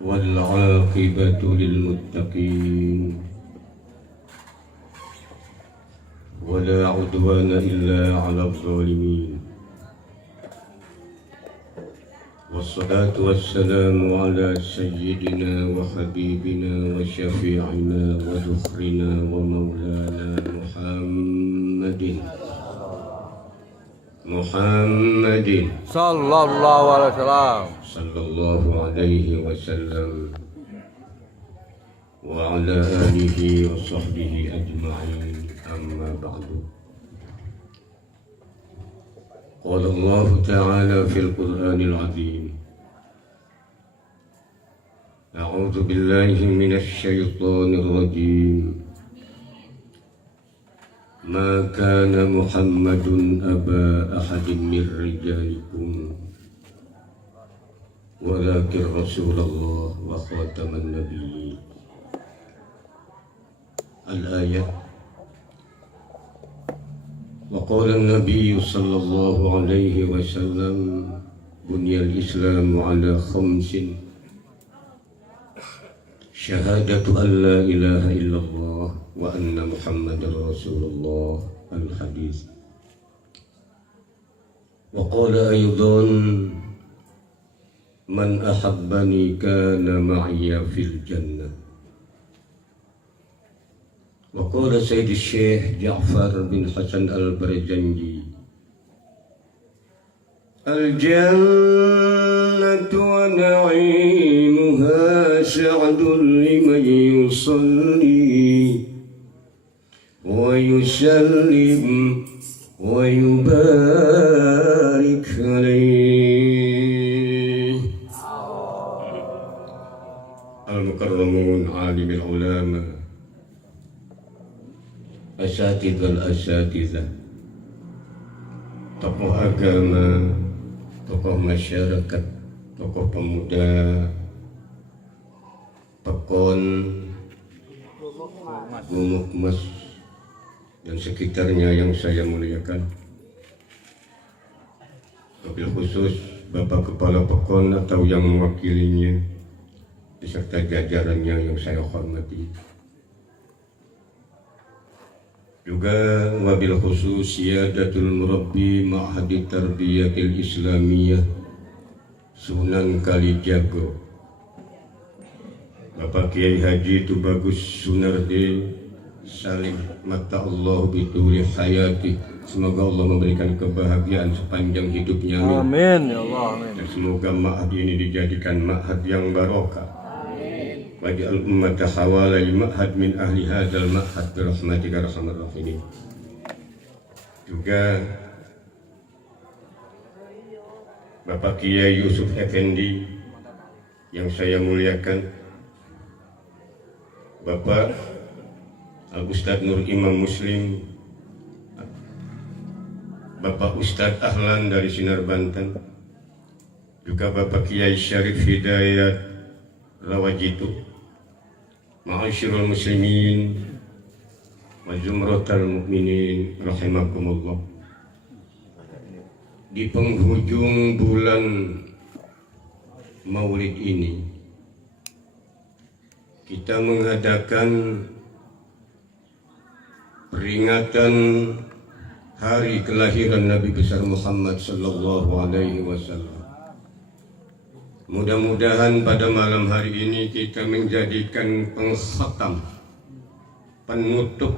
والعاقبة للمتقين ولا عدوان إلا على الظالمين والصلاة والسلام على سيدنا وحبيبنا وشفيعنا وذخرنا ومولانا محمد صلى الله عليه وسلم وعلى آله وصحبه أجمعين. أما بعد، قال الله تعالى في القرآن العظيم: أعوذ بالله من الشيطان الرجيم. ما كان محمد أبا أحد من رجالكم ولكن رسول الله وخاتم النبيين. الآية. وقال النبي صلى الله عليه وسلم: بني الإسلام على 5: شهادة أن لا إله إلا الله وأن محمد رسول الله. الحديث. وقال أيضا: من أحبني كان معي في الجنة. وقال سيد الشيخ جعفر بن حسن البرزنجي: الجنة ونعيمها سعد لمن يصلي ويسلم ويبارك عليه. المكرمون عالم العلماء الأساتذة tokoh agama, tokoh masyarakat, tokoh pemuda, Pekon, Gumukmas, dan sekitarnya yang saya muliakan. Wabil khusus Bapak Kepala Pekon atau yang mewakilinya, beserta jajarannya yang saya hormati. Juga wabil khusus Siyadatul Murabbi Ma'hadi Tarbiyatil Islamiyah Sunan Kalijaga, Bapak Kiai Haji Tubagus Sunardi Salim, mata Allah bituli hayati. Semoga Allah memberikan kebahagiaan sepanjang hidupnya. Amin ya Allah. Amin. Dan semoga ma'had ini dijadikan ma'had yang barokah. Waj'al ummata hawalai ma'had min ahli hadzal ma'had bi rahmatika arhamar rahimin. Juga Bapak Kiai Yusuf Effendi yang saya muliakan, Bapak Al-Ustadz Nur Imam Muslim, Bapak Ustadz Ahlan dari Sinar Banten, juga Bapak Kiai Syarif Hidayat Rawajitu, Ma'asyirul muslimin wa zumratal mu'minin rahimakumullah. Di penghujung bulan Maulid ini kita mengadakan peringatan hari kelahiran Nabi besar Muhammad sallallahu alaihi wasallam. Mudah-mudahan pada malam hari ini kita menjadikan pengkhatam, penutup,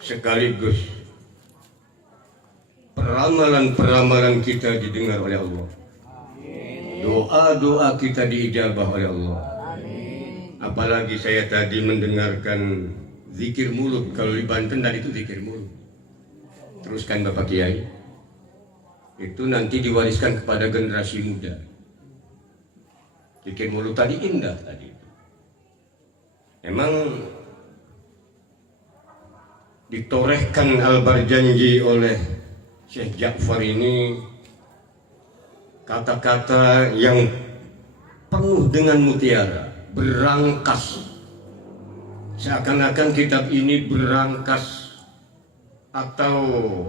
sekaligus peramalan-peramalan kita didengar oleh Allah. Doa-doa kita diijabah oleh Allah. Apalagi saya tadi mendengarkan zikir mulut. Kalau di Banten tadi itu zikir mulut. Teruskan Bapak Kiai. Itu nanti diwariskan kepada generasi muda. Zikir mulut tadi indah tadi. Emang ditorehkan Al-Barjanji oleh Syekh Ja'far ini kata-kata yang penuh dengan mutiara, berangkas. Seakan-akan kitab ini berangkas atau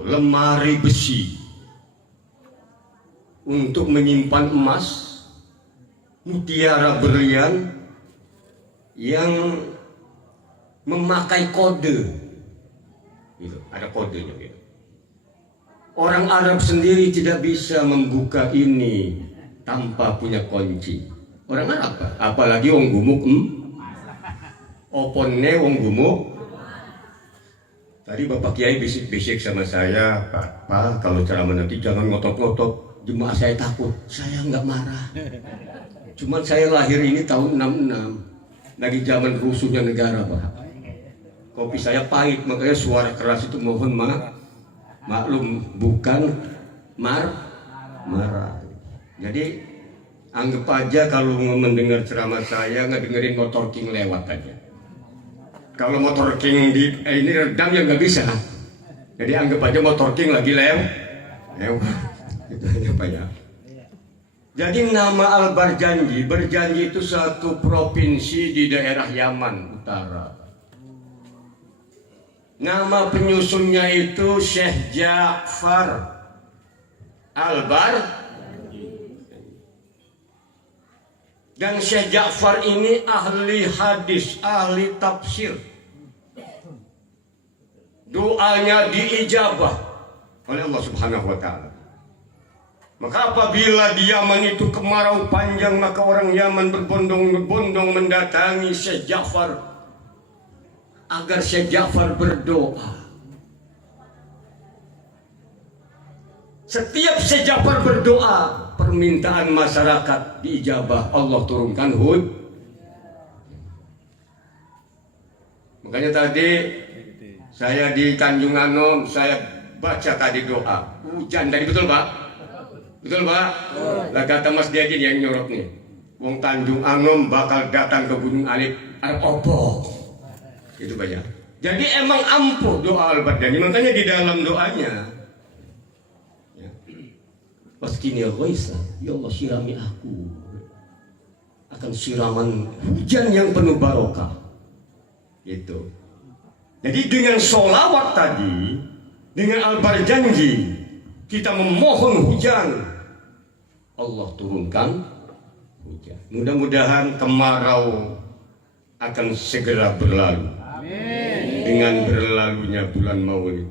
lemari besi untuk menyimpan emas, mutiara berlian yang memakai kode, gitu. Ada kodenya. Gitu. Orang Arab sendiri tidak bisa membuka ini tanpa punya kunci. Orang Arab, apalagi wong gumuk, oponne wong gumuk. Tadi Bapak Kiai bisik-bisik sama saya, Pak, kalau ceramah nanti jangan ngotot-ngotot, jemaah saya takut. Saya nggak marah. Cuman saya lahir ini tahun 66, lagi zaman rusuhnya negara, Pak. Kopi saya pahit, makanya suara keras itu mohon maklum, bukan marah. Jadi anggap aja kalau mendengar ceramah saya nggak dengerin motor king lewat aja. Kalau motor king ini redam ya nggak bisa. Jadi anggap aja motor king lagi lewat. Itu aja Pak ya. Jadi nama Al-Barjanji, berjanji itu satu provinsi di daerah Yaman Utara. Nama penyusunnya itu Syekh Ja'far Al-Barjanji. Dan Syekh Ja'far ini ahli hadis, ahli tafsir. Doanya diijabah oleh Allah Subhanahu wa Ta'ala. Maka apabila di Yaman itu kemarau panjang, maka orang Yaman berbondong-bondong mendatangi Syekh Ja'far agar Syekh Ja'far berdoa. Setiap Syekh Ja'far berdoa, permintaan masyarakat diijabah, Allah turunkan hujan. Makanya tadi saya di Tanjung Anom, saya baca tadi doa hujan dari, betul Pak? Betul Pak? Lah kata Mas Diajin yang nyorot nih, wong Tanjung Anom bakal datang ke Gunung Alif arep opo. Itu banyak. Jadi emang ampuh doa Al-Barjanji, makanya di dalam doanya Waskini ghaisa, ya Allah sirami aku akan siraman hujan yang penuh barokah. Itu. Jadi dengan sholawat tadi, dengan Al-Barjanji, kita memohon hujan, Allah turunkan hujan. Mudah-mudahan kemarau akan segera berlalu. Amin. Dengan berlalunya bulan Maulid.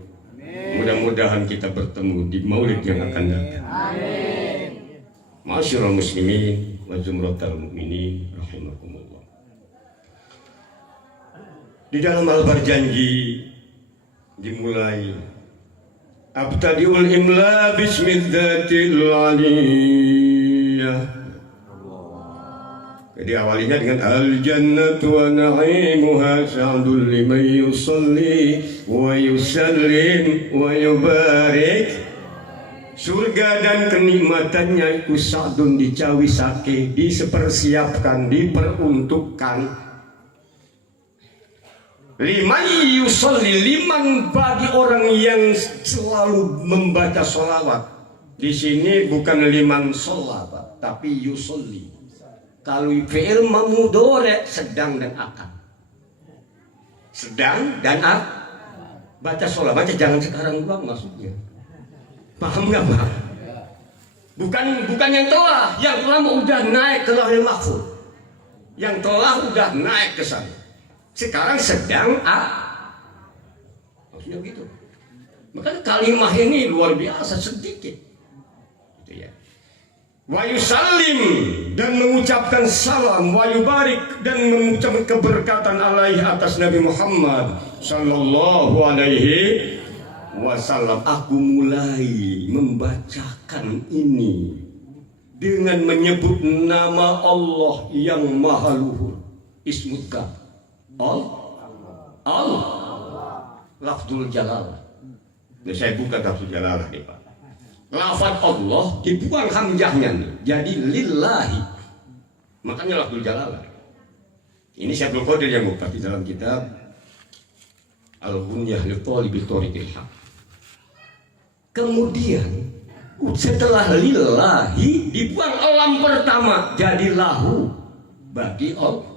Mudah-mudahan kita bertemu di Maulid yang akan datang. Amin. Ma'asyiral muslimin wa zumratal mu'minin rahimakumullah. Di dalam Al-Barjanji dimulai Abtadi'ul imla bismidzatil aliyah. Jadi awalnya dengan al-jannatu wa na'imuha sa'dul liman yusalli wa yusallim wa yubarik. Surga dan kenikmatannya itu sa'dun dicawisake, disepersiapkan, diperuntukkan. Liman yusalli, liman bagi orang yang selalu membaca sholawat. Di sini bukan liman sholat, tapi yusalli. Kalau fi'il mudhari sedang dan akan. Sedang dan akan. Baca sholat, baca jangan sekarang doang maksudnya. Paham nggak Pak? Bukan yang telah udah naik ke Lauhul Mahfuz. Yang telah udah naik ke sana. Sekarang sedang maksudnya gitu. Makanya kalimah ini luar biasa sedikit. Gitu ya. Wa yusallim, dan mengucapkan salam, wa yubarik, dan mengucapkan keberkatan alaihi atas Nabi Muhammad sallallahu alaihi wasallam. Aku mulai membacakan ini dengan menyebut nama Allah yang maha luhur. Ismuka Allah lafzul jalalah. Saya buka lafzul jalalah nih Pak. Lafaz Allah dibuang hamzahnya nih, jadi lillahi. Makanya lafzul jalalah. Ini Syaikhul Qadir yang buka di dalam kitab Al-Ghunyah li Thalibil Thariqil Haq. Kemudian setelah lillahi dibuang lam pertama, jadi lahu bagi Allah.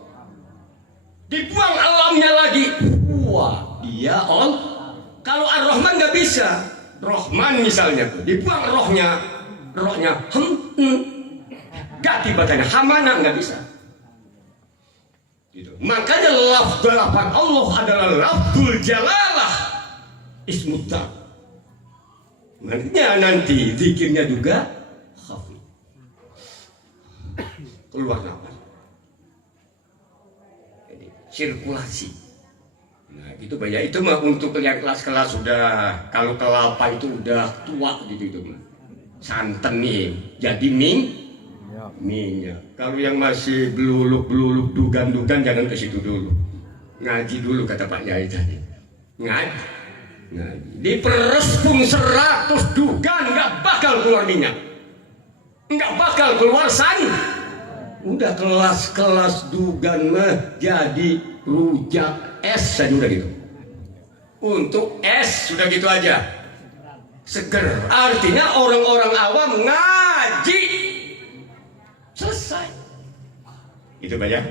Dibuang alamnya lagi, wah dia Allah. Kalau Ar-Rahman nggak bisa. Rahman misalnya tuh dibuang rohnya ganti batanya hamana nggak bisa. Gitu. Makanya lafzul Allah adalah lafzul jalalah ismuta. Makanya nanti zikirnya juga khafi. Keluar nafas. Jadi sirkulasi. Nah, gitu Pak ya. Itu mah untuk yang kelas-kelas sudah, kalau kelapa itu udah tua gitu itu mah. Santan nih, jadi minyak. Kalau yang masih beluluk dugan jangan ke situ dulu. Ngaji dulu kata Pak Yai tadi. Ngaji. Diperes pun 100 dugan nggak bakal keluar minyak, nggak bakal keluar udah kelas-kelas dugan mah jadi rujak es saja udah gitu. Untuk es sudah gitu aja seger, artinya orang-orang awam ngaji selesai itu banyak.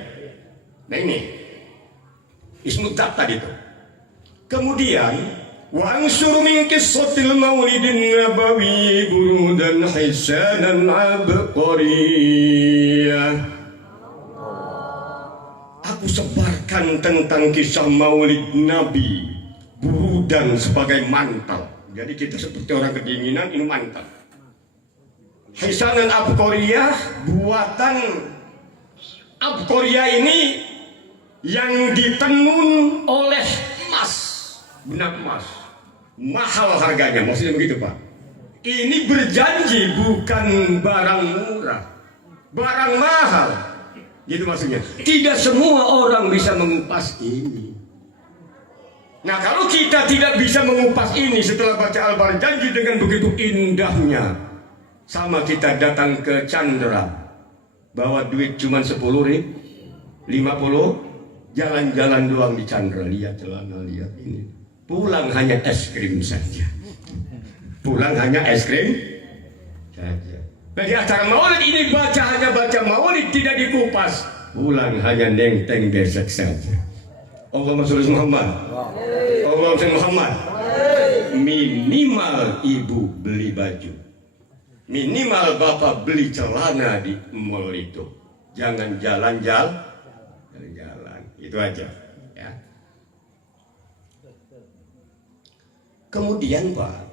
Nah ini ismutat tadi tuh. Kemudian wa ansur min qissatil maulidin nabawi burudan hisanan abqariyah. Aku sebarkan tentang kisah maulid Nabi burudan sebagai mantel. Jadi kita seperti orang kedinginan, ini mantel. Hisanan abqariyah, buatan abqariyah ini yang ditenun oleh emas, benang emas. Mahal harganya, maksudnya begitu Pak. Ini berjanji bukan barang murah, barang mahal. Gitu maksudnya. Tidak semua orang bisa mengupas ini. Nah kalau kita tidak bisa mengupas ini setelah baca Al-Barjanji dengan begitu indahnya, sama kita datang ke Chandra, bawa duit cuma 10 ribu, 50, jalan-jalan doang di Chandra, lihat celana, lihat ini. Pulang hanya es krim saja. Pulang hanya es krim saja. Bagi acara maulid ini hanya baca maulid, tidak dikupas. Pulang hanya nenteng besek saja. Allahumma sholli Muhammad. Allahumma sholli Muhammad. Minimal ibu beli baju. Minimal bapak beli celana di mall itu. Jangan jalan-jalan. Itu aja. Ya. Kemudian Pak,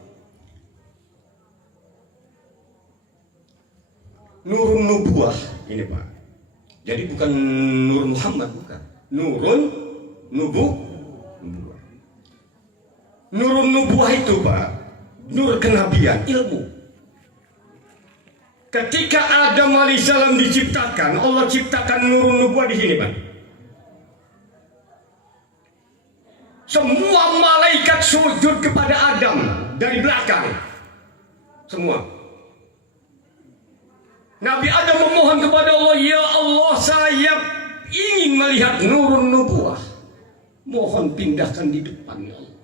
Nurun Nubuah ini Pak. Jadi bukan Nur Muhammad, bukan. Nurun Nubuah. Nurun Nubuah itu Pak, nur kenabian, ilmu. Ketika Adam alaihissalam diciptakan, Allah ciptakan Nurun Nubuah di sini Pak. Semua malaikat sujud kepada Adam dari belakang. Semua. Nabi Adam memohon kepada Allah, ya Allah, saya ingin melihat Nurun Nubuah. Mohon pindahkan di depan ya Allah.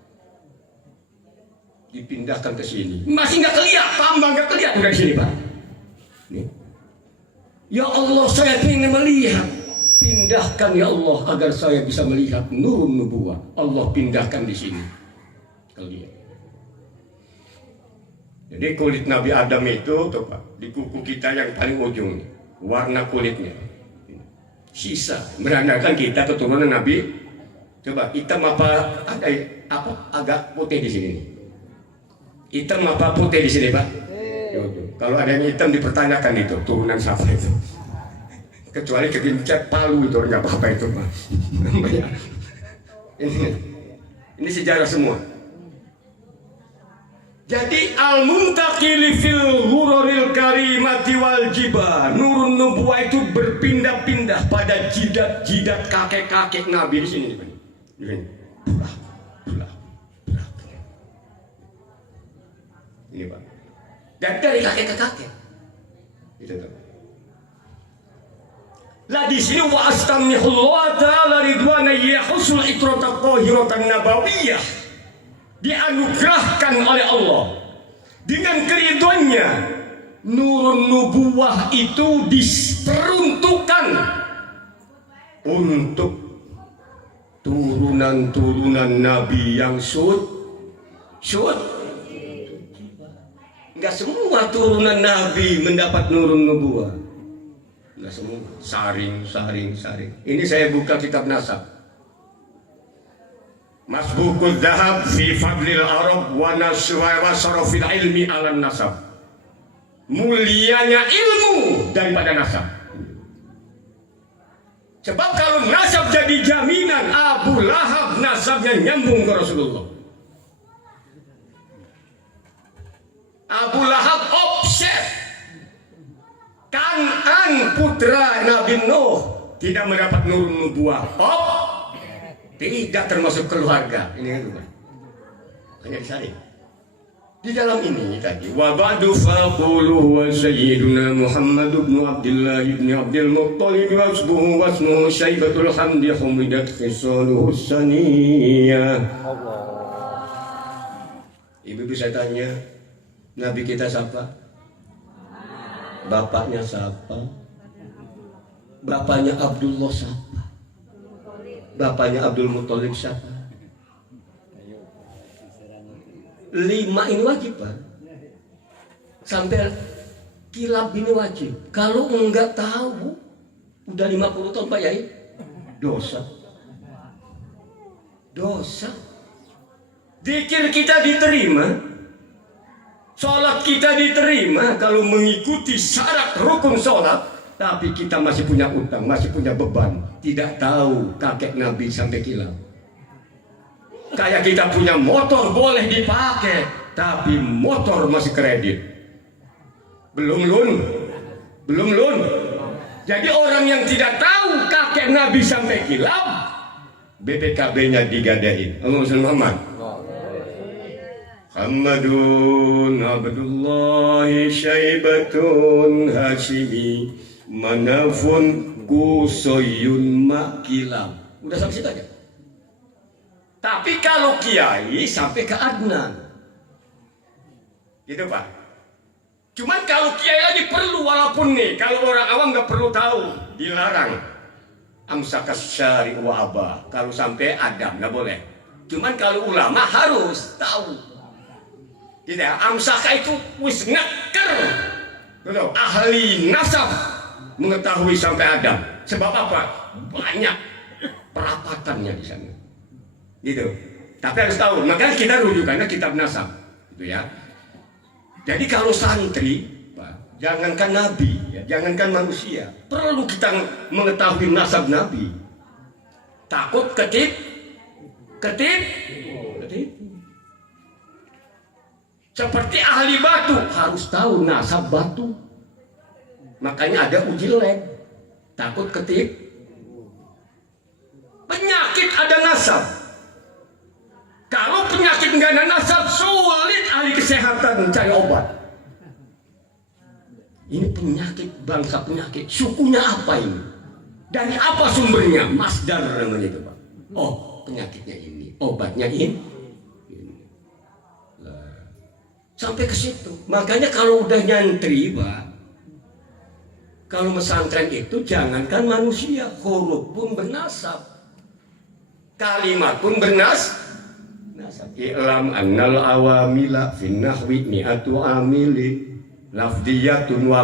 Dipindahkan ke sini. Masih nggak kelihatan, tambah nggak kelihatan dari sini Pak. Nih. Ya Allah, saya ingin melihat. Pindahkan ya Allah agar saya bisa melihat Nurun Nubuah. Allah pindahkan di sini. Kalian. Jadi kulit Nabi Adam itu tuh Pak, di kuku kita yang paling ujung, warna kulitnya sisa menandakan kita keturunan Nabi. Coba hitam apa ada apa agak putih di sini. Hitam apa putih di sini Pak? Kalau ada yang hitam dipertanyakan itu turunan siapa itu. Kecuali kegencet Palu itu nggak apa-apa itu Pak. Ini sejarah semua. Jadi al-muntaqili fil ghururil karimati wal jibah. Nurun Nubuwah itu berpindah-pindah pada jidat-jidat kakek-kakek Nabi di sini. Ini Pak. Dan dari kakek ke kakek. Itu tuh. Lah di sini wa astamnihullah ta'ala ridwana yahusul itrata qahiratan nabawiyah. Dianugerahkan oleh Allah dengan keridhoannya. Nurun Nubuwah itu diperuntukkan untuk turunan-turunan Nabi yang Enggak semua turunan Nabi mendapat Nurun Nubuwah. Nah, semua saring. Ini saya buka kitab nasab. Masbukul Dhahab fi Fadlil Arab wa Sarafil Ilmi ala Nasab. Mulianya ilmu daripada nasab. Sebab kalau nasab jadi jaminan, Abu Lahab nasabnya nyambung ke Rasulullah. Abu Lahab offset. Kan'an putra Nabi Nuh tidak mendapat nur nubuah. Tidak termasuk keluarga. Ini kan rumah. Hanya disaring. Di dalam ini tadi wa ba'du faqulu wa sayyiduna Muhammad ibn Abdullah ibn Abdul Muttalib wasbuhu wasmuhu Syaibatul Hamdi humidat khisaluhu saniyah. Ibu-ibu saya tanya, Nabi kita siapa? Bapaknya siapa? Bapaknya Abdullah siapa? Bapaknya Abdul Muttalib siapa? 5 ini wajib, Pak. Sampai kilab ini wajib. Kalau enggak tahu, udah 50 tahun Pak Yai, dosa. Zikir kita diterima, sholat kita diterima kalau mengikuti syarat rukun sholat, tapi kita masih punya utang, masih punya beban. Tidak tahu kakek Nabi sampai kilab. Kayak kita punya motor boleh dipakai, tapi motor masih kredit. Belum lun. Jadi orang yang tidak tahu kakek Nabi sampai kilap, BPKB-nya digadain. Allahumma Muhammad. Muhammadun Abdullahi Syaibatun Hashimi Manafun Kusoyun Makilam. Udah sampai situ aja. Tapi kalau kiai sampai ke Adnan, gitu Pak. Cuman kalau kiai lagi perlu, walaupun nih kalau orang awam nggak perlu tahu, dilarang. Amsakas syari wa aba. Kalau sampai Adam nggak boleh. Cuman kalau ulama harus tahu. Gitu ya. Amsaka itu wis ngeker. Betul. Ahli nasab mengetahui sampai Adam. Sebab apa? Banyak perapatannya di sana. Gitu. Tapi harus tahu, makanya kita rujukannya kitab nasab, gitu ya. Jadi kalau santri, Pak, jangankan nabi, ya, jangankan manusia, perlu kita mengetahui nasab nabi. Takut ketip. Seperti ahli batu harus tahu nasab batu. Makanya ada uji lab. Takut ketip. Penyakit ada nasab. Kalau penyakit nggak ada nasab, sulit ahli kesehatan mencari obat. Ini penyakit, bangsa penyakit. Sukunya apa ini? Dari apa sumbernya? Masdar namanya itu, Pak. Oh, penyakitnya ini, obatnya ini. Sampai ke situ. Makanya kalau udah nyantri, Pak, kalau pesantren itu jangankan manusia, huruf pun bernasab, kalimat pun bernasab. I'lam annal awamila fin nahwi mi'atu amilin lafdiyatun wa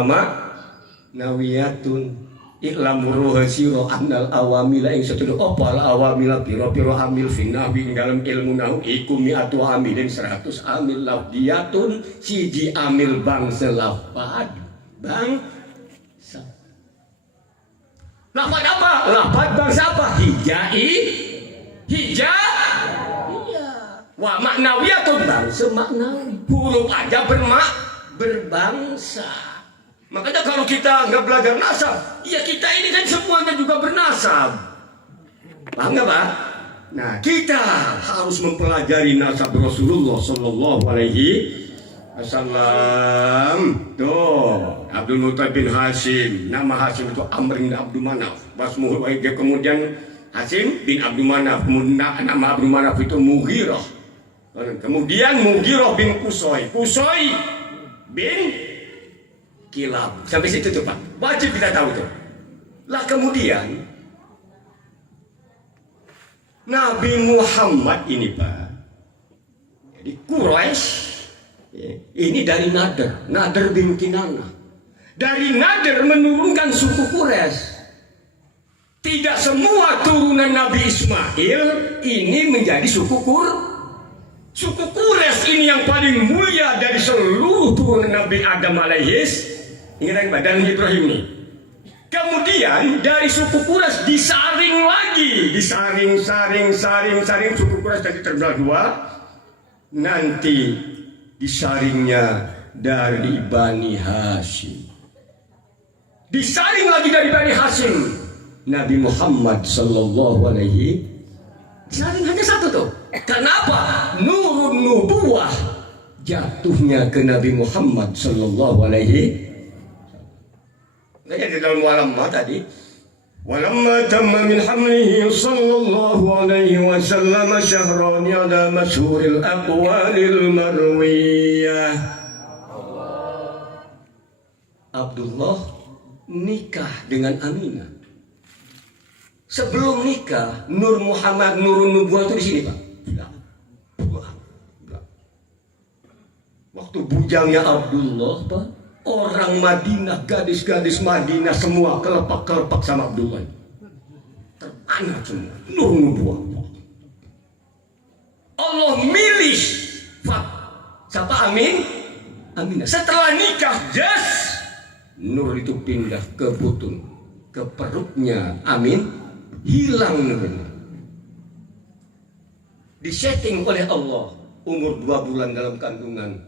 ma'nawiyatun. I'lam ruhasiro annal awamila yang satu opal awamila piro amil fin nahwi dalam ilmu nahwu iku mi'atu amilin 100 amil lafdiyatun siji amil bangsa lafad lafad apa? Lafad bangsa apa? Wah, maknawiyatun bangsa maknawi. Huruf aja berbangsa. Makanya kalau kita nggak belajar nasab, ya kita ini kan semuanya juga bernasab. Paham nggak, Pak? Nah, kita harus mempelajari nasab Rasulullah Sallallahu Alaihi Wasallam. Tuh, Abdul Muttalib bin Hashim. Nama Hashim itu Amr bin Abdul Manaf. Kemudian Hashim bin Abdul Manaf. Kemudian nama Abdul Manaf itu Mughirah. Kemudian Mughirah bin Qusay bin Kilab. Sampai situ tuh, Pak. Wajib kita tahu tuh. Lah kemudian Nabi Muhammad ini, Pak, jadi Quraisy ini dari Nadr bin Kinanah. Dari Nadir menurunkan suku Quraisy. Tidak semua turunan Nabi Ismail ini menjadi suku Suku Quraisy ini yang paling mulia dari seluruh turunan Nabi Adam alaihis. Ingat dan Ibrahim ini. Kemudian dari suku Quraisy disaring lagi, disaring suku Quraisy tadi terbelah dua. Nanti disaringnya dari Bani Hashim. Disaring lagi dari Bani Hashim. Nabi Muhammad sallallahu alaihi disaring hanya satu tuh. Kenapa? Nurun nubuwah jatuhnya ke Nabi Muhammad sallallahu alaihi. Nah, di dalam walamma tadi. Walamma tamma min hamlihi sallallahu alaihi wasallam syahran ala masyhuril aqwalil marwiyah. Abdullah nikah dengan Aminah. Sebelum nikah, Nur Muhammad Nurun Nubuwah itu di sini, Pak. Waktu bujangnya Abdullah, Pak, orang Madinah, gadis-gadis Madinah semua kelepak-kelepak sama Abdullah. Teranak semua, Nur Nubuwah. Allah milih siapa? Aminah. Setelah nikah, Nur itu pindah ke butun, ke perutnya hilang nurnya. Disetting oleh Allah, umur 2 bulan dalam kandungan,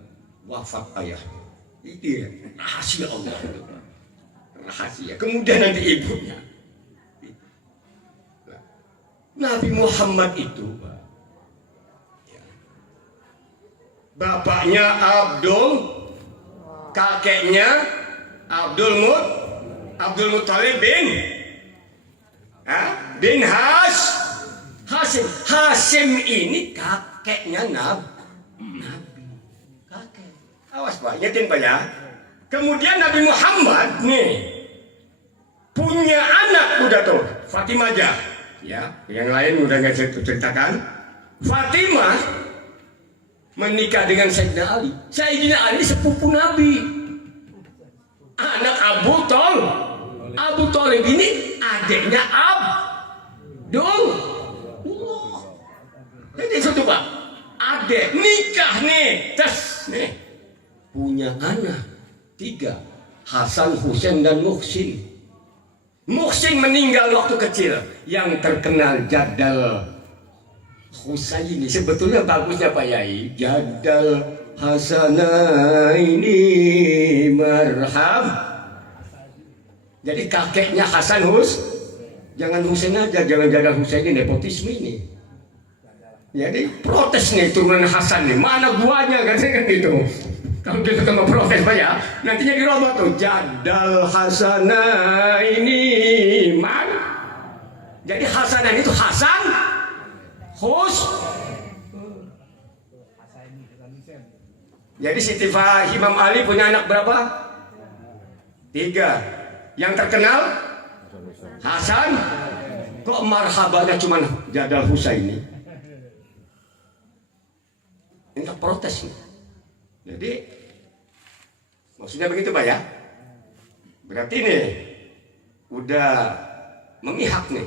wafat ayahnya. Itu ya, rahasia Allah itu. Rahasia. Kemudian nanti ibunya. Nabi Muhammad itu, bapaknya Abdul, kakeknya Abdul Muttalib bin Hashim. Hashim ini kakeknya Nabi. Kakek. Awas Pak, ingetin Pak ya. Kemudian Nabi Muhammad nih punya anak udah tuh, Fatimah aja. Ya, yang lain udah nggak ceritakan. Fatimah menikah dengan Sayyidina Ali. Sayyidina Ali sepupu Nabi. Anak Abu Thalib ini adiknya Abdul. Jadi satu Pak, adik nikah nih, nih punya anak 3, Hasan, Husain dan Muhsin. Muhsin meninggal waktu kecil. Yang terkenal Jadal Husaini. Sebetulnya bagusnya Pak Yai, Jadal Hasanaini marhab. Jadi kakeknya Hasan jangan Husain aja, jangan Jadal Husaini, nepotisme ini. Jadi protes nih turunan Hasan nih, mana guanya katanya kan gitu. Kalau kita mau protes Pak ya, nantinya dirobot tuh Jadal Hasanaini man. Jadi Hasanan itu Hasan Jadi Siti Imam Ali punya anak berapa? 3. Yang terkenal Hasan. Kok marhabanya cuma Jadal Husaini? Ini protes nih. Jadi maksudnya begitu Pak ya. Berarti nih udah memihak nih.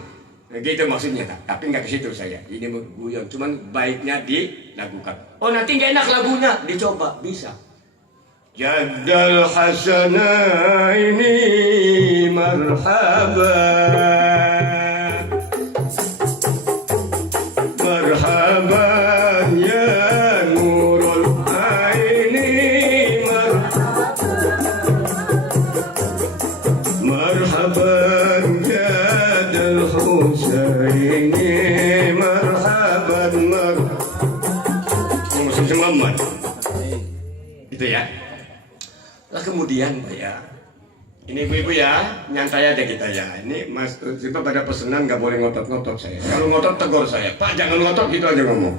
Gitu maksudnya, tapi nggak ke situ saya. Ini guyon, cuman baiknya dilakukan. Oh nanti nggak enak lagunya, dicoba bisa. Jadal Hasana ini marhaban, marhaban ya nurul aini marhaban Jadal Husaini marhaban Muhammad. Itu ya. Lah kemudian Pak ya, ini ibu-ibu ya, nyantai aja kita ya. Ini Mas, kita pada pesanan nggak boleh ngotot-ngotot saya. Kalau ngotot tegur saya, Pak jangan ngotot gitu aja ngomong.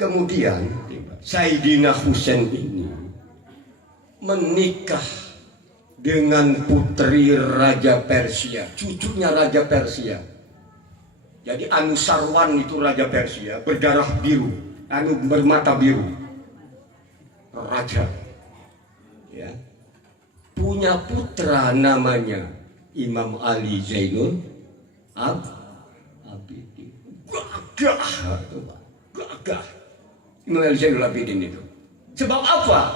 Kemudian Sayyidina Husain ini menikah dengan putri Raja Persia, cucunya Raja Persia. Jadi Anusarwan itu Raja Persia, berdarah biru. anu bermata biru, raja, ya, punya putra namanya Imam Ali Zainul Abidin. Gagah Imam Ali Zainul Abidin itu. Sebab apa?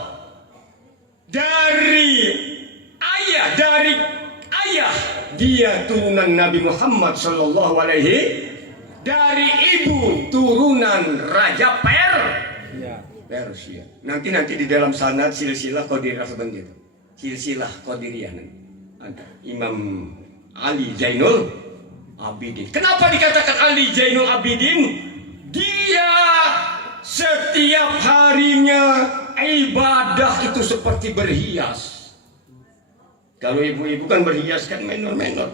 Dari ayah dia turunan Nabi Muhammad Sallallahu Alaihi, dari ibu turunan Raja Persia. Nanti di dalam sanad silsilah Qadiriyah sebenarnya itu. Silsilah Qadiriyah nanti ada Imam Ali Zainul Abidin. Kenapa dikatakan Ali Zainul Abidin? Dia setiap harinya ibadah itu seperti berhias. Kalau ibu-ibu kan berhias kan menor-menor.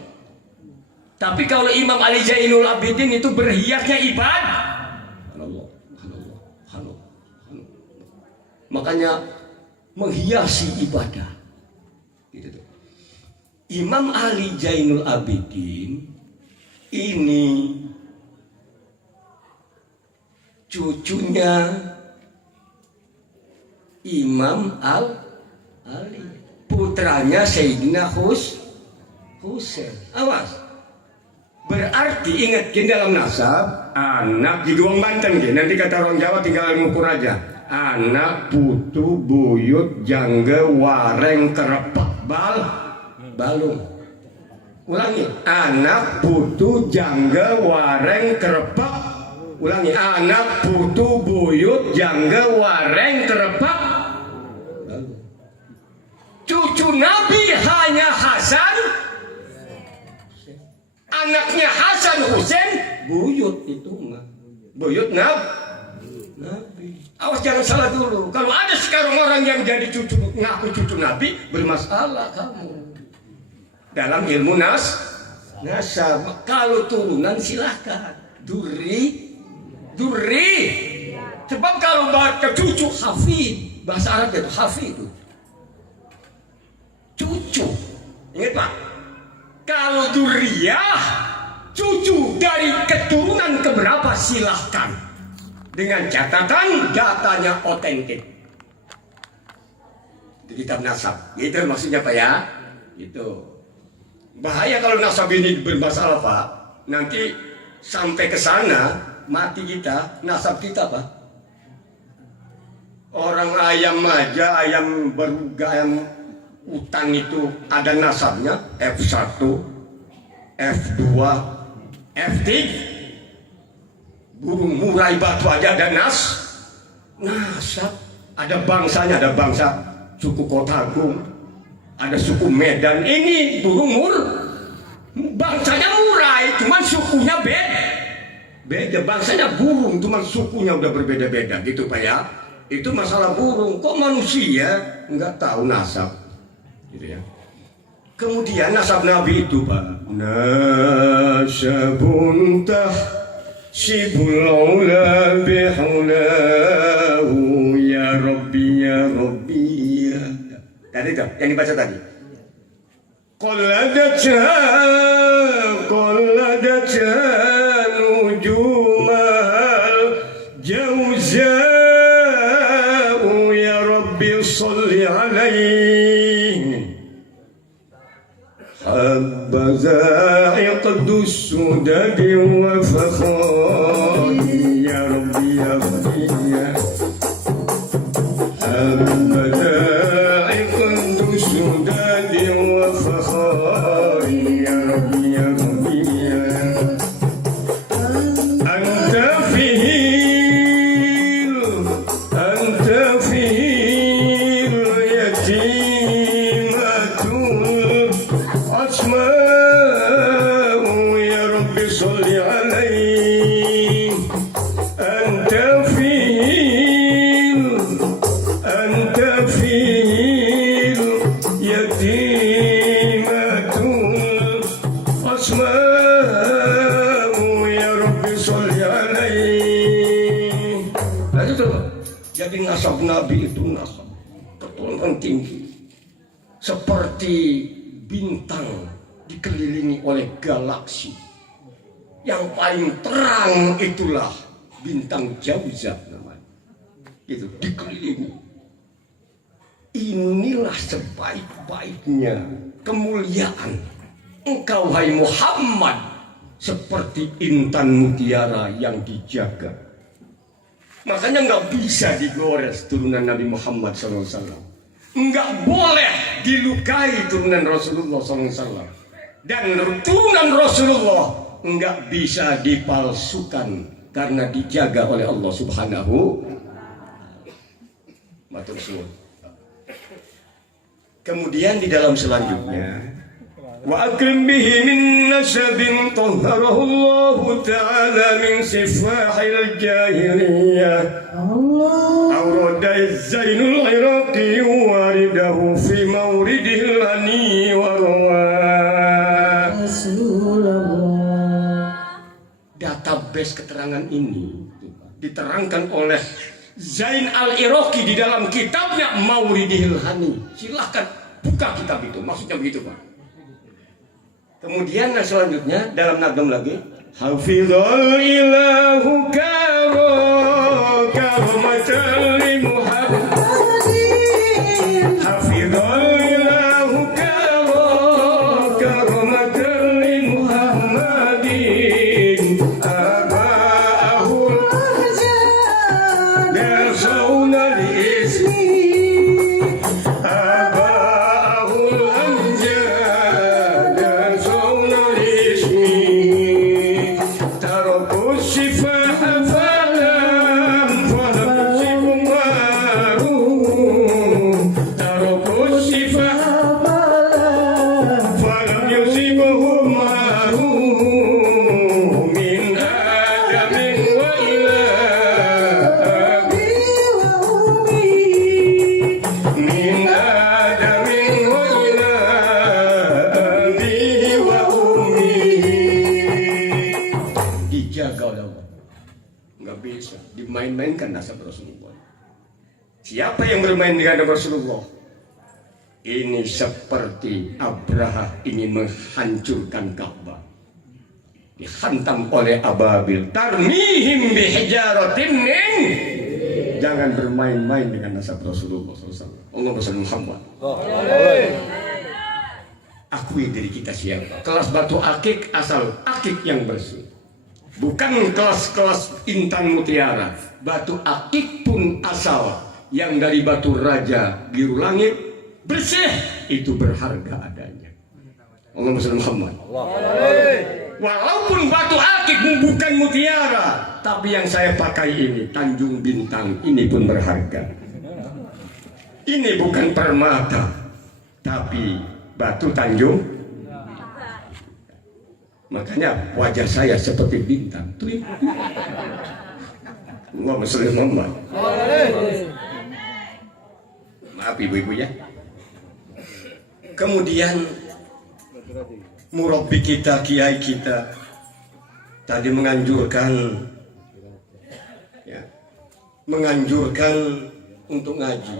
Tapi kalau Imam Ali Zainul Abidin itu berhiasnya ibadah. Allah. Makanya menghiasi ibadah. Gitu tuh. Imam Ali Zainul Abidin ini cucunya Imam Ali, putranya Sayyidina Husain. Awas. Berarti ingat gini dalam nasab, anak di Duang Banten gini. Nanti kata orang Jawa tinggal ngukur aja. Anak, putu, buyut, jangga, wareng, kerepak, balung. Ulangi. Anak, putu, jangga, wareng, kerepak. Ulangi. Anak, putu, buyut, jangga, wareng, kerepak, balung. Cucu Nabi hanya Hasan. Anaknya Hasan Husain, buyut itu mah. Buyut Nabi. Awas jangan salah dulu. Kalau ada sekarang orang yang jadi ngaku cucu Nabi, bermasalah kamu. Dalam ilmu nasab. Kalau turunan silahkan. Duri. Sebab kalau baca cucu hafid, bahasa Arab itu hafid itu. Cucu. Ingat Pak. Kalau duriyah, cucu dari keturunan keberapa silahkan. Dengan catatan datanya otentik. Di kitab nasab. Gitu maksudnya Pak ya. Itu. Bahaya kalau nasab ini bermasalah Pak. Nanti sampai ke sana mati kita, nasab kita Pak. Orang ayam aja, ayam beruga, ayam hutan itu ada nasabnya, F1, F2, F3. Burung murai batu aja ada nasab. Ada bangsanya, ada bangsa suku Kotagung, ada suku Medan. Ini burung bangsanya murai, cuman sukunya beda. Bangsanya burung, cuman sukunya udah berbeda-beda gitu Pak ya. Itu masalah burung. Kok manusia nggak tahu nasab? Gitu ya. Kemudian nasab Nabi itu Pak, nasabun tahsibul aula bihaulahu ya Rabbi ya Rabbi ya. Tadi itu yang dibaca tadi. Qalladaja nujumal jauza'u ya Rabbi salli alaihi. Habbaza iqdus sudadi wa fakhari ya Rabbi ya Rabbi ya. Habbaza iqdus sudadi wa fakhari ya Rabbi ya Rabbi ya. Anta fihil yatimatul asma'u ya Rabbi salli alaihi. Anta fihil yatimatul asma'u ya Rabbi salli alaihi. Nah itu jadi nasab Nabi itu nasab keturunan tinggi, seperti bintang dikelilingi oleh galaksi. Yang paling terang itulah bintang Jauzah namanya. itu dikelilingi. Inilah sebaik-baiknya kemuliaan engkau hai Muhammad, seperti intan mutiara yang dijaga. Makanya nggak bisa digores turunan Nabi Muhammad SAW. Nggak boleh dilukai turunan Rasulullah SAW. Dan turunan Rasulullah nggak bisa dipalsukan karena dijaga oleh Allah Subhanahu. Matur suwun. Kemudian di dalam selanjutnya, wa akrim bihi min nasabin tahharahu Allah ta'ala min sifahil jahiliyah. Awrada Zainul Iraqi waridahu fi mawridil hani warwa. Database keterangan ini diterangkan oleh Zain al-Iraqi di dalam kitabnya Mawridil Hani. Silahkan buka kitab itu, maksudnya begitu Pak. Kemudian selanjutnya dalam nadam lagi, hafizul ilahu karomatan li Muhammadin. Hafizul ilahu karomatan li Muhammadin. Aba'ahul nasawna li ismi. Aba'ahul amjad nasawna li ismi. Taraku sifaha falam yusibu maru. Taraku sifaha falam yusibu maru. Min adamin wa ila min adamin wa ila abihi wa ummihi. Dijaga oleh Allah, nggak bisa dimain-mainkan nasab Rasulullah. Siapa yang bermain dengan Rasulullah, ini seperti Abraha ingin menghancurkan Ka'bah, dihantam oleh ababil. Tarmihim bihijaratin min. Jangan bermain-main dengan nasab Rasulullah SAW. Allah Muhammad. Akui diri kita siapa. Kelas batu akik asal akik yang bersih. Bukan kelas-kelas intan mutiara. Batu akik pun asal yang dari batu raja biru langit bersih, itu berharga adanya. Allah Muhammad. Walaupun batu akik bukan mutiara, tapi yang saya pakai ini Tanjung Bintang, ini pun berharga. Ini bukan permata, tapi batu Tanjung. Makanya wajah saya seperti bintang. Allah Muhammad. Maaf ibu-ibu ya. Kemudian murabbi kita, kiai kita tadi menganjurkan untuk ngaji.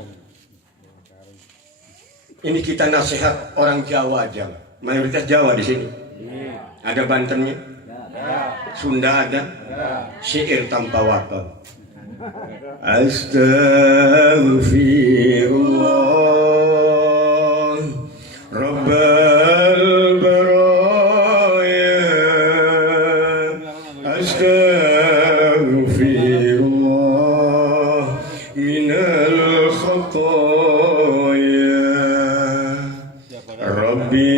Ini kita nasihat orang Jawa aja, mayoritas Jawa di sini. Ada Bantennya, Sunda ada, syair tanpa wakil. Astaghfirullah Rabbal baraya. Astaghfirullah minal khataya. Rabbi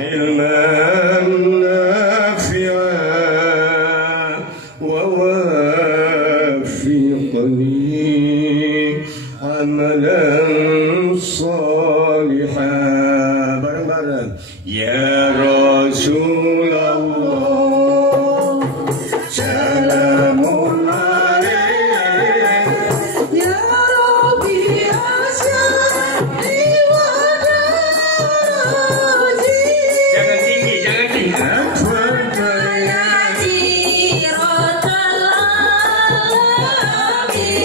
ilman nafi'an wa wafiqni amalan salihan. Bareng-bareng ya Rasulullah salamun alaik ya Rabbi asyadi wa daraji. Jangan tinggi, jangan tinggi.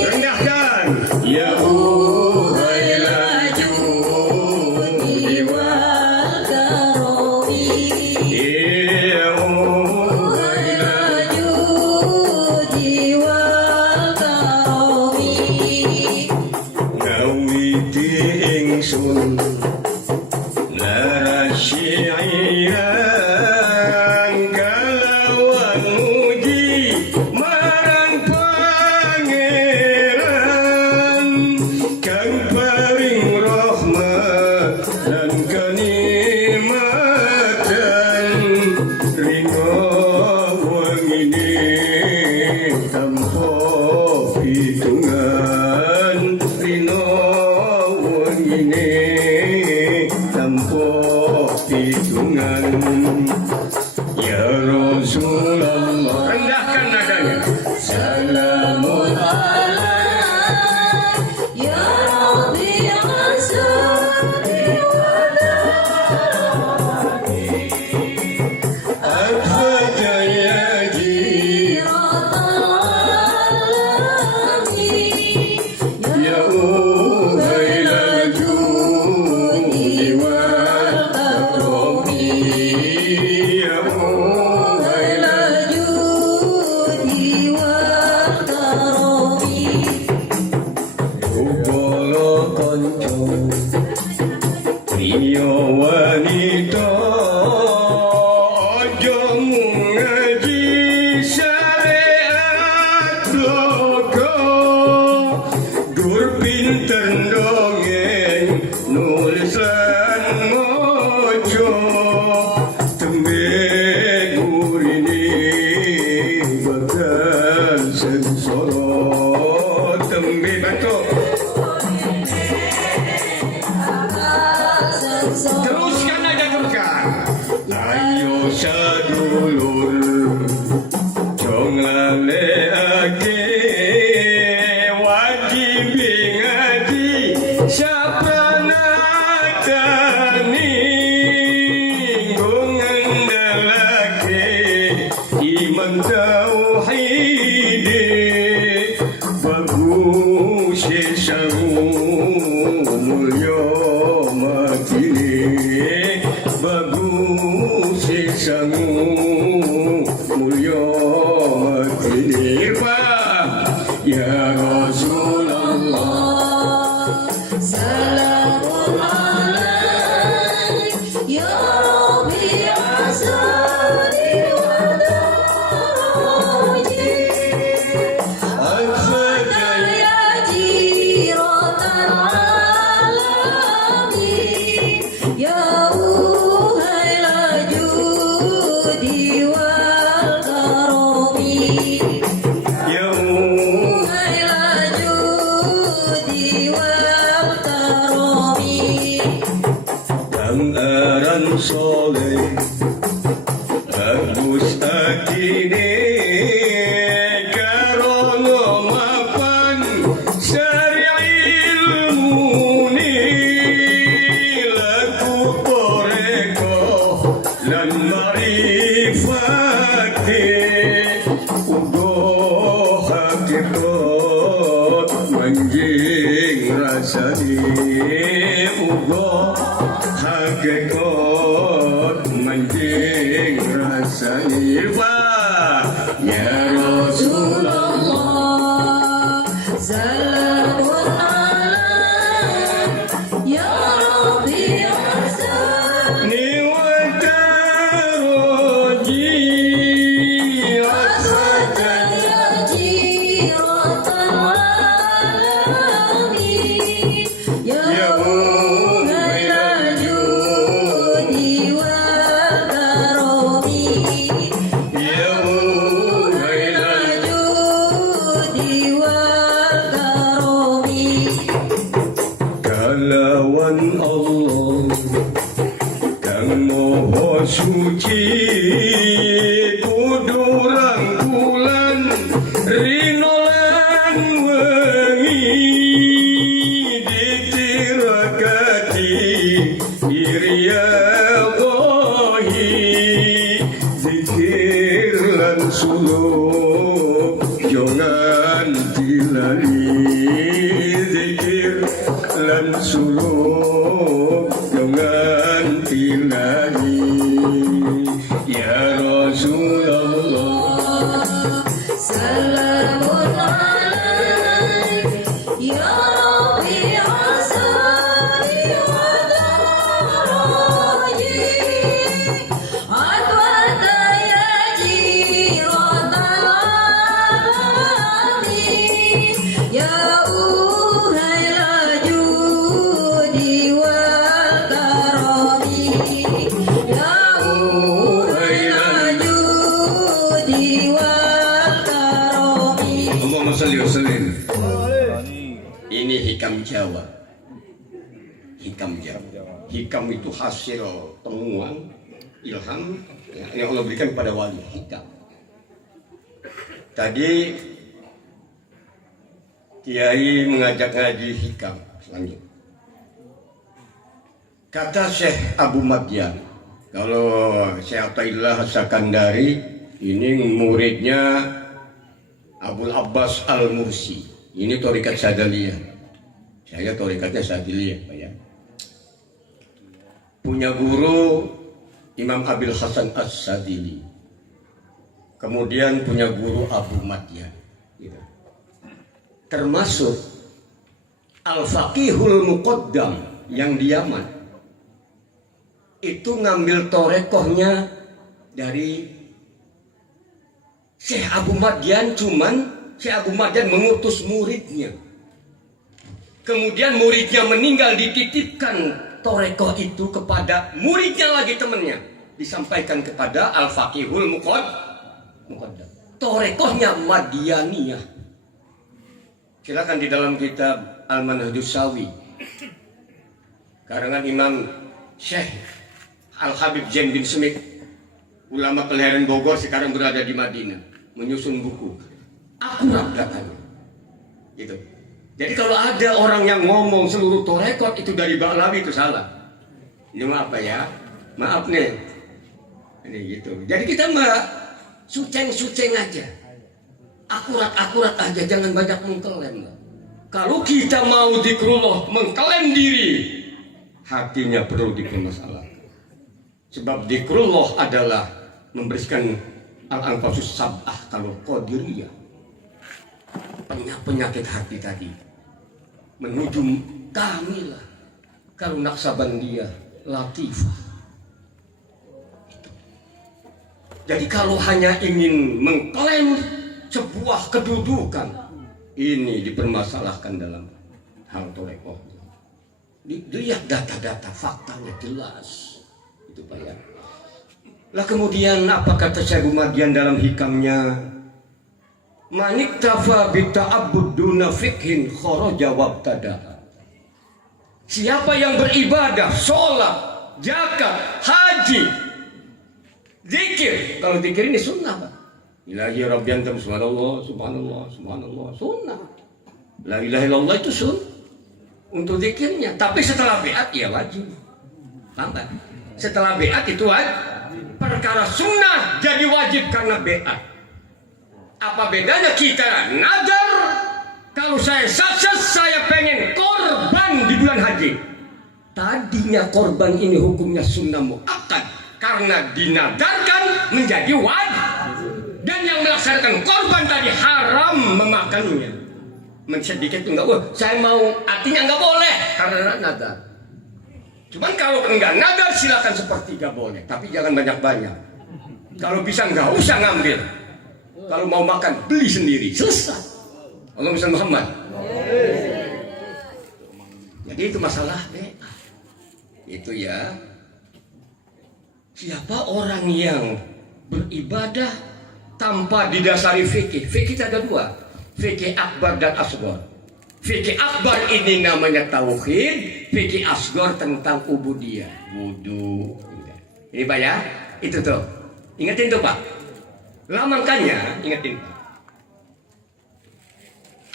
Rendahkan ya pitungan rino wengine tanpa pitungan ya Rasulullah. Rendahkan nadanya. Salamun Ya Rabbi Asri wa Dani Al-Fatah ya Ya Uhailal Judi wal Akrami Ya Uhailal Ubala Kanca Priya wanita aja ngaji syariat loka dur pinter dongeng nulisan mojo tembe gurini bakal sensoro tembe batok. Teruskan aja teruskan. Ayo sadulur jong laleake wajib ngaji sapranatani ngandalake iman tauhid bagus sangu mulya matine bagus sangu mulya matine ya Rasulullah. Salamun alaik Ya Rabbi Asri wa Dani Al-Fatah Ya Jiratan Alami Ya Uhailal Judi wal Karami ya Uhailal Judi wal Karami Kang aran soleh bagus akine karono mapan sari ilmuni laku poreko lan marifate ugo hakikat manjing rasani ugo hakikat manjing rasani ya Rasulullah. Salamun alaik Ya Rabbi Asri Ni wataroji Aswatan Ya Jiratan Alami Ya Uhailal Judi wal Karami ya Uhailal Judi wal Karami kalawan Allah kang moho suci kudu rangkulan rino lan wengi ditirakati iriyawahi zikir lan suluk jangan dilali zikir lan suluk jangan dilali ya Rasulullah. Salamun alaik Ya Rabbi Asri wa Dani Adwata Ya Jiratan Alami Ya Uhailal Judi boleh. Ini hikam Jawa. Hikam Jawa. Hikam itu hasil temuan, ilham yang Allah berikan kepada wali. Hikam. Tadi Kiai mengajak ngaji hikam. Lanjut. Kata Syekh Abu Madyan, kalau Syekh Athaillah Sakandari ini muridnya Abul Abbas Al-Mursi. Ini Thariqat Sadiliyah. Saya Thariqatnya Sadiliyah, Pak ya. Punya guru Imam Abil Hasan As-Sadili. Kemudian punya guru Abu Madyan. Gitu. Termasuk Al-Faqihul Muqaddam yang di Yaman. Itu ngambil torekohnya dari Syekh Abu Madyan, cuman Syekh Abu Madyan mengutus muridnya. Kemudian muridnya meninggal, dititipkan torekoh itu kepada muridnya lagi, temannya. Disampaikan kepada Al-Faqihul Muqaddam. Torekohnya Madyaniyah. Silakan di dalam kitab Al-Manhajus Sawi. Karangan Imam Syekh Al-Habib Zain bin Smith, ulama kelahiran Bogor, sekarang berada di Madinah, menyusun buku. Akurat datanya. Gitu. Jadi kalau ada orang yang ngomong seluruh torekot itu dari Ba'lawi, itu salah. Ini maaf ya, maaf nih. Ini gitu. Jadi kita mah suceng-suceng aja, akurat-akurat aja, jangan banyak mengklaim. Kalau kita mau zikrullah, mengklaim diri, hatinya perlu dipermasalahkan. Sebab zikrullah adalah membersihkan al-anfasus sab'ah. Kalau qadiriyah, penyakit hati tadi menuju kamilah. Kalau Naqsabandiyah latifah. Jadi kalau hanya ingin mengklaim sebuah kedudukan, ini dipermasalahkan dalam hal torekoh. Lihat data-data, faktanya jelas. Itu Pak ya. Lah kemudian apa kata Syekh Abu Madyan dalam hikamnya? Maniktafa bita'abbud duna fiqhin kharaja wabtada. Siapa yang beribadah, sholat, zakat, haji, zikir. Kalau zikir ini sunnah Pak. Ilahi Rabbi antam subhanallah, subhanallah, subhanallah, sunnah. La ilaha illallah itu sunnah untuk zikirnya. Tapi setelah biat ya wajib. Paham Pak? Setelah beat itu wajib. Perkara sunnah jadi wajib karena beat. Apa bedanya kita nadar? Kalau saya sukses, saya pengen korban di bulan haji. Tadinya korban ini hukumnya sunnah muakkad karena dinadarkan menjadi wajib. Dan yang melaksanakan korban tadi haram memakannya. Sedikit enggak, saya mau, artinya enggak boleh karena nadar. Cuman kalau enggak nadar silakan sepertiga boleh, tapi jangan banyak-banyak. Kalau bisa enggak usah ngambil. Kalau mau makan beli sendiri, selesai. Allahumma shalli Muhammad. Jadi itu masalah itu ya. Siapa orang yang beribadah tanpa didasari fikih? Fikih ada dua, fikih akbar dan asghar. Fikih akbar ini namanya tauhid, fikih asghar tentang ubudiyah, wudu. Ini Pak ya, itu tuh. Ingatin tuh Pak. Lah makanya ingatin Pak.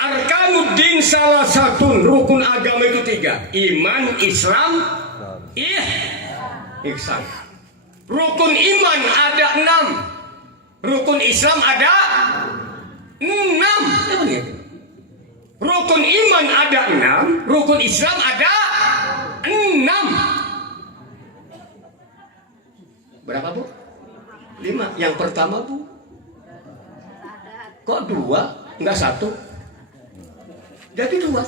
Arkanuddin salah satu rukun agama itu 3. Iman, Islam, ihsan. Rukun iman ada 6. Rukun Islam ada 6. Rukun iman ada 6, rukun Islam ada 6. Berapa Bu? 5. Yang pertama Bu? Kok 2? Enggak 1? Jadi 2.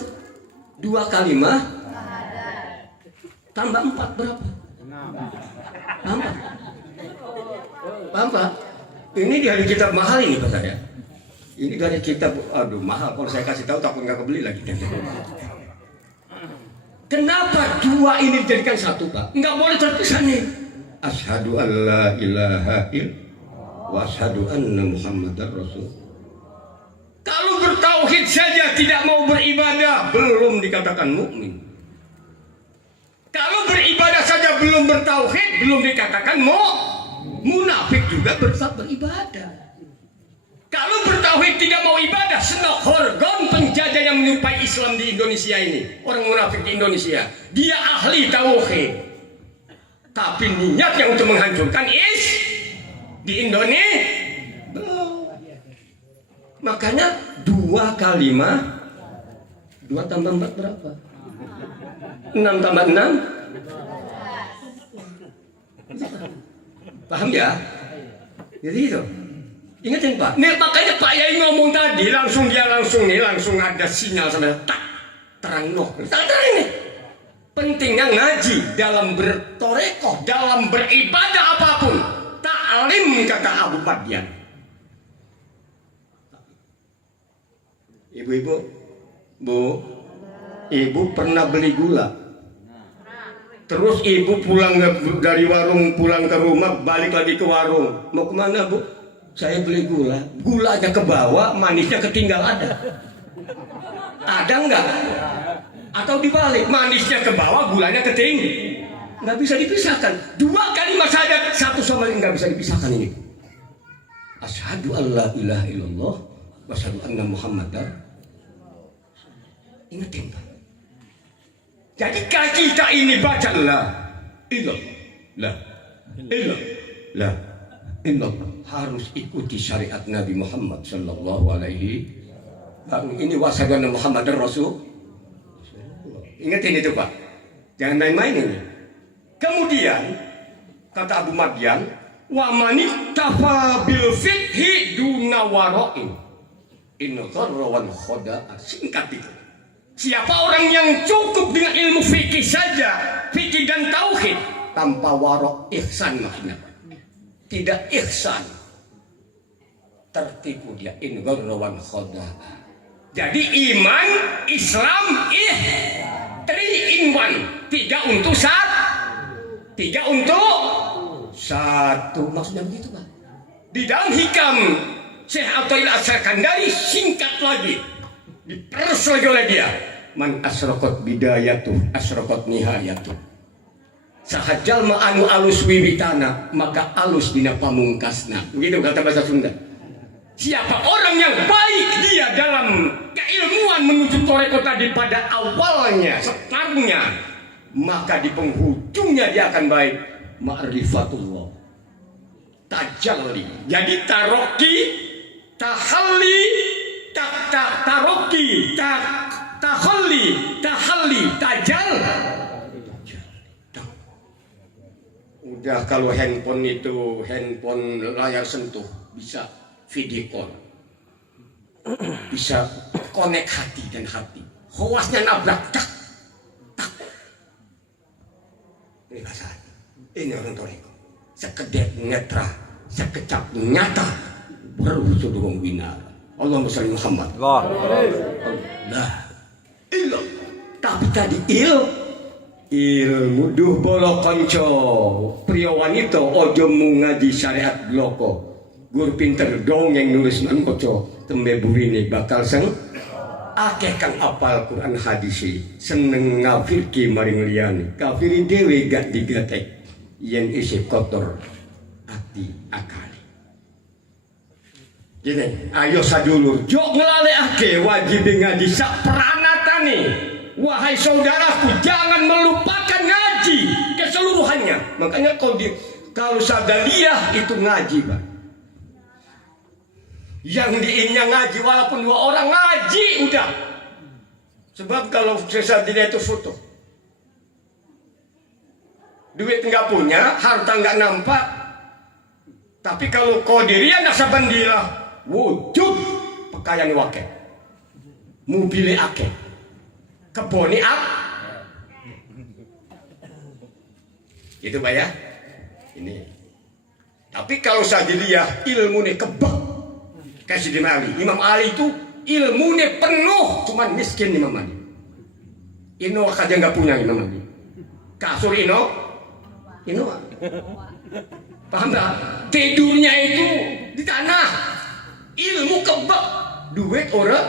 2 kali 5 tambah 4 berapa? 6. Paham Pak? Ini dari kitab mahal ini Pak saya. Ini dari kitab, aduh mahal. Kalau saya kasih tahu takut nggak kebeli lagi. Kenapa 2 ini dijadikan 1 Pak? Nggak boleh terpisah nih. Asyhadu an la ilaha illallah wa asyhadu anna Muhammadar Rasul. Kalau bertauhid saja tidak mau beribadah, belum dikatakan mukmin. Kalau beribadah saja belum bertauhid, belum dikatakan munafik juga bersab beribadah. Kalau bertauhid tidak mau ibadah, senok horgon penjajah yang menyerupai Islam di Indonesia ini, orang munafik di Indonesia, dia ahli tauhid, tapi niatnya untuk menghancurkan di Indonesia. Makanya 2 kalimat 2 tambah 4 berapa? 6 tambah 6. Paham ya? Jadi itu. Ingatin Pak. Nih, makanya Pak Yai ngomong tadi langsung ada sinyal sampai tak terang noh. Tak terang ini. Pentingnya ngaji dalam bertorekoh, dalam beribadah apapun. Ta'lim kata Abu Badyan. Ibu-ibu, ibu pernah beli gula. Terus ibu pulang dari warung, pulang ke rumah, balik lagi ke warung. Mau kemana Bu? Saya beli gula. Gulanya ke bawah, manisnya ketinggal ada. Ada enggak? Atau dibalik, manisnya ke bawah, gulanya ketinggal. Nggak bisa dipisahkan. 2 kalimat syahadat satu sama lain nggak bisa dipisahkan ini. Asyhadu an la ilaha illallah wa asyhadu anna Muhammadar. Ingetin Pak. Jadi kita ini baca la ilallah, la ilallah, harus ikuti syariat Nabi Muhammad sallallahu alaihi wasallam. Ini wa asyhadu anna Muhammadar Rasul. Ingetin itu Pak. Jangan main-main ini. Kemudian kata Abu Madyan, wa manittafa bil fiqhi duna wara'in in gharra wan khoda'a. Singkat itu. Siapa orang yang cukup dengan ilmu fikih saja, fikih dan tauhid, tanpa warok ihsan maksudnya, tidak ihsan, tertipu dia. In gharra wan khoda'a. Jadi iman, Islam, 3 in 1, 3 untuk 1, 3 untuk 1. Maksudnya begitu Pak. Di dalam hikam Syekh Athaillah As-Sakandari singkat lagi, diperes lagi oleh dia. Man asraqat bidayatuh asraqat nihayatuh. Sahajal ma anu alus wiwitana, maka alus dina pamungkasna. Begitu kata bahasa Sunda. Siapa orang yang baik dia dalam keilmuan menuju toreko tadi pada awalnya, startnya, maka di penghujungnya dia akan baik. Ma'rifatullah, tajalli. Jadi taroki, tahalli, taroki, tahalli, tajal. Udah kalau handphone itu handphone layar sentuh, bisa video call, bisa connect hati dan hati. Hawasnya nabrak, tak. Ini bahasa. Ini orang toreko. Sekedar netra, sekecap nyata, berwujud dengan winar. Allahumma sholli Muhammad. Nah, tapi tadi ilmu duh bolo konco pria wanita ojo mu ngaji syariat bloko. Gur pinter dongeng nulis mangoco tembe burini bakal seng akeh kang apal Quran hadisi seneng ngafirki maring liyane kafiri dewe gak digatek yen isi kotor ati akali. Jadi ayo sadulur jok ngelalekake wajib ngaji sak peranatane. Wahai saudaraku, jangan melupakan ngaji keseluruhannya. Makanya kalau sadaliyah itu ngaji Pak. Yang diinnya ngaji walaupun 2 orang ngaji udah. Sebab kalau sadaliyah itu foto, duit nggak punya, harta nggak nampak. Tapi kalau qadiriyah naksabandilah wujud pekayaan wake, mobil ake, keboni itu Pak ya. Ini. Tapi kalau sadaliyah ilmu nih kebak, kasih Imam Ali itu ilmu nih penuh, cuman miskin Imam Ali. Ino aja nggak punya Imam Ali. Kasur Ino, paham nggak? Tidurnya itu di tanah, ilmu kebak, duit orang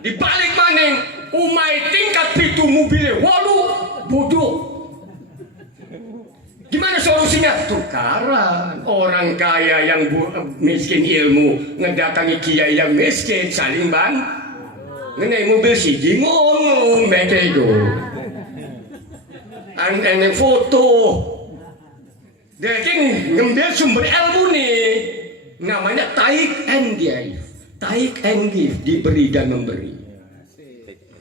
dibalik maning umai tingkat pitu mobilnya walu bodoh. Gimana solusinya? Tukaran orang kaya yang miskin ilmu ngedatangi kiai yang miskin saling ngenai mobil siji ngomong mereka itu yang foto dia ngambil sumber ilmu nih namanya take and give diberi dan memberi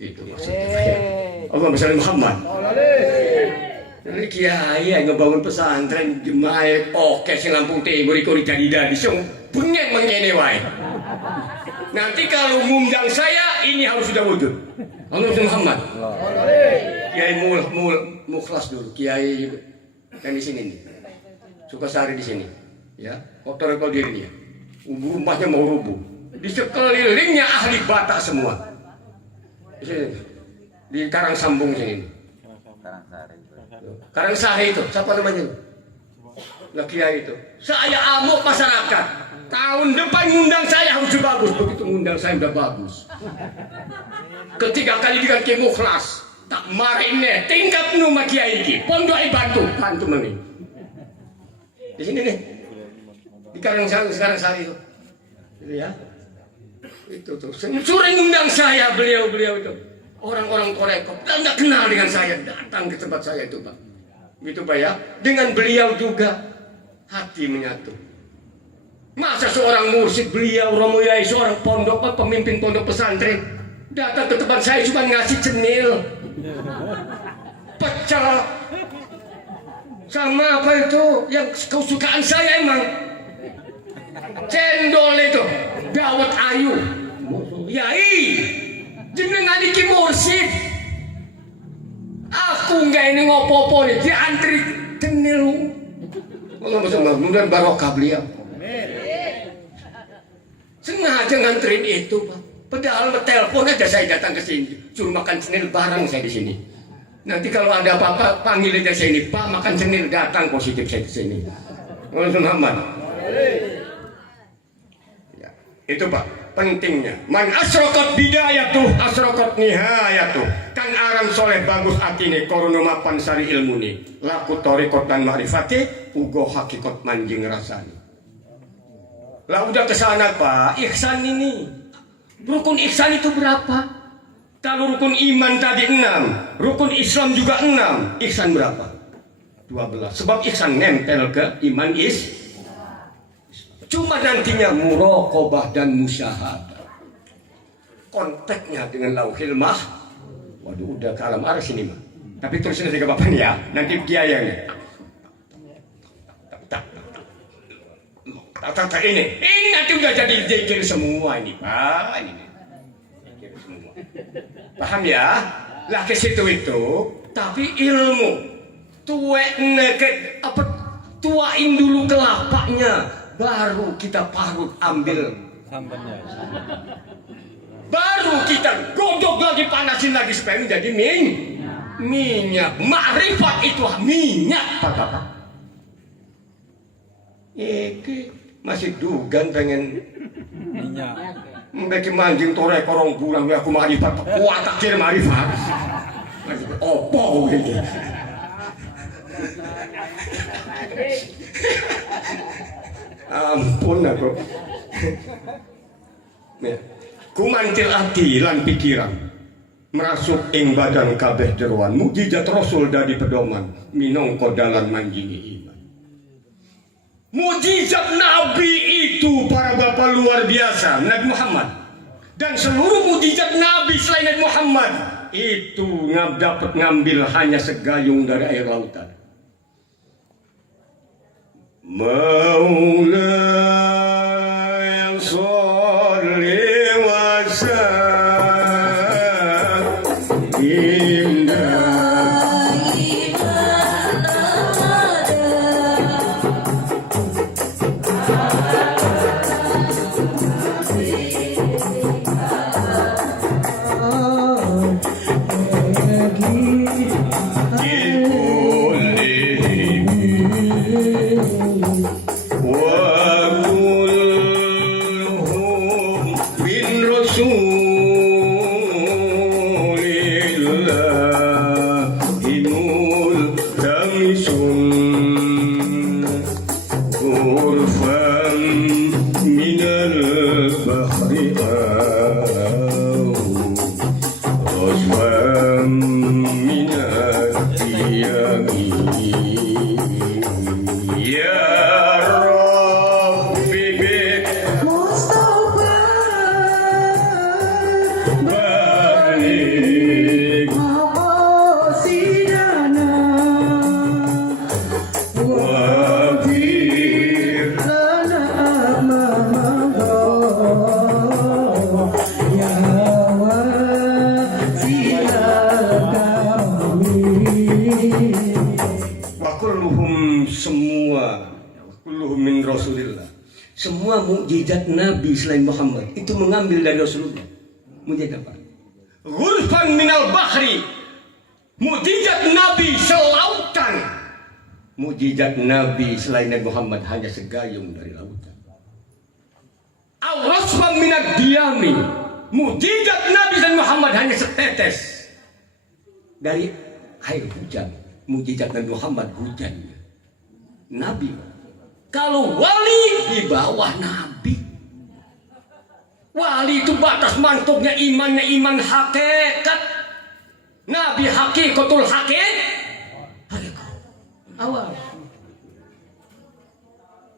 itu maksudnya Allahumma shalli Muhammad. Ini kiai yang ngebangun pesantren jemaah oke sing Lampung Timur iku jadi sing bengek mengene wae. Nanti kalau ngundang saya ini harus sudah wujud. Allahumma Muhammad. Kiai mukhlas dulu, kiai yang di sini nih. Sukasari di sini. Ya, kotor dirinya. Rumahnya mau rubuh. Di sekelilingnya ahli Batak semua. Di sini. Di Karangsambung sini. Karangsari itu, siapa namanya? Nah, kiai itu. Saya amuk masyarakat. Tahun depan ngundang saya harus bagus. Begitu ngundang saya udah bagus. Ketiga kali dengan kemukhlas. Tak marahin nih. Tingkat nu kiai ini. Pondok bantu mami. Di sini nih. Di Karangsari itu. Gitu ya. Itu tuh. Sering ngundang saya beliau itu. Orang-orang Korekop dan nggak kenal dengan saya datang ke tempat saya itu Pak. Gitu Pak ya. Dengan beliau juga hati menyatu. Masa seorang mursyid beliau Romo Yai seorang pondok pemimpin pondok pesantren datang ke tempat saya cuma ngasih cenil, pecel, sama apa itu yang kesukaan saya emang cendol itu dawet ayu, Yai. Jenengan iki mursyid. Aku enggak ini ngopo-opo nih, dia antri cenil. Mudah-mudahan barokah beliau. Sengaja nganterin itu, Pak. Padahal telepon aja saya datang ke sini, suruh makan cenil bareng saya di sini. Nanti kalau ada apa-apa panggil aja saya ini, Pak makan cenil datang positif saya di sini. Muhammad. Ya, itu Pak. Pentingnya man asrokat bidayatuh asrokat nihayatuh kan aran soleh bagus atine korono mapan sari ilmuni laku torikot dan ma'rifati ugo hakikot manjing rasani. Lah udah kesana Pak, ihsan ini rukun ihsan itu berapa? Kalau rukun iman tadi 6, rukun Islam juga 6, ihsan berapa? 12. Sebab ihsan nempel ke iman cuma nantinya muraqabah dan musyahadah. Kontaknya dengan lauhil waduh udah ke alam aras ini mah. Tapi terusin aja ke Bapak nih ya. Nanti kiainya. Ini nanti udah jadi zikir semua ini Pak. Ini zikir semua. Paham ya? Lah ke situ itu. Tapi ilmu. Tuain dulu kelapanya. Baru kita parut ambil santannya. Baru kita godok lagi panasin lagi supaya menjadi minyak. Ma'rifat itu minyak Bapak. Iki masih dugan pengen minyak. Mbeki manjing tore korong bulan aku ma'rifat kuat akhir ma'rifat. Opo gitu. Ampun aku. Kumantil ati lan pikiran merasuk ing badan kabeh jeroan mukjizat Rasul dadi pedoman minangka dalan manjingi iman. Mukjizat Nabi itu para bapak luar biasa Nabi Muhammad dan seluruh mukjizat Nabi selain Nabi Muhammad itu dapat ngambil hanya segayung dari air lautan. Maulaya sholli wa sallim wa lillahi multamisun ghurfan minal bahri rajwan minal diyami ya Rabbi Mustafa balik Maqasidana wafir Lana amamaha Ya wasilaka wa kulluhum semua kulluhum min Rasulillah, semua mukjizat Nabi selain Muhammad itu mengambil dari Rasulullah. Mukjizat apa? Ghurfan minal bahri, mukjizat Nabi selautan. Mukjizat Nabi selain Nabi Muhammad hanya segayung dari lautan. Al-rasfan minad diyami, mukjizat Nabi dan Muhammad hanya setetes dari air hujan. Mukjizat Nabi Muhammad hujan. Nabi, kalau wali di bawah Nabi. Wali itu batas mantoknya imannya iman hakikat. Nabi hakikatul hakikat. Awal.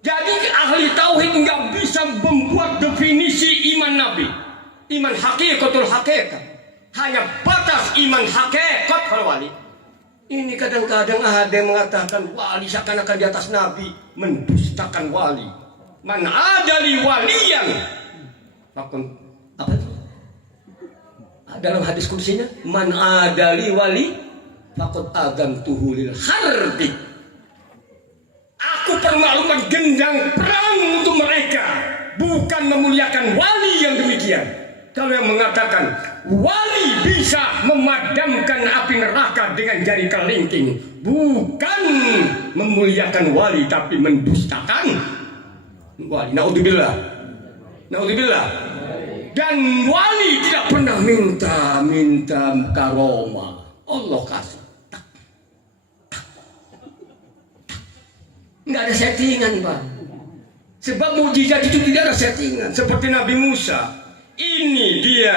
Jadi ahli tauhid nggak bisa membuat definisi iman Nabi. Iman hakikatul hakikat. Hanya batas iman hakikat kalau wali. Ini kadang-kadang ada yang mengatakan wali seakan-akan di atas Nabi, mendustakan wali. Man adali waliyan. Apa itu? Dalam hadis kursinya, man adali wali, faqad adantuhu lil harbi. Aku permalukan gendang perang untuk mereka, bukan memuliakan wali yang demikian. Kalau yang mengatakan wali bisa memadamkan api neraka dengan jari kelingking, bukan memuliakan wali tapi mendustakan wali. Naudzubillah. Naudzubillah. Dan wali tidak pernah minta karomah. Allah kasih. Nggak ada settingan, Pak. Sebab mukjizat itu tidak ada settingan. Seperti Nabi Musa. Ini dia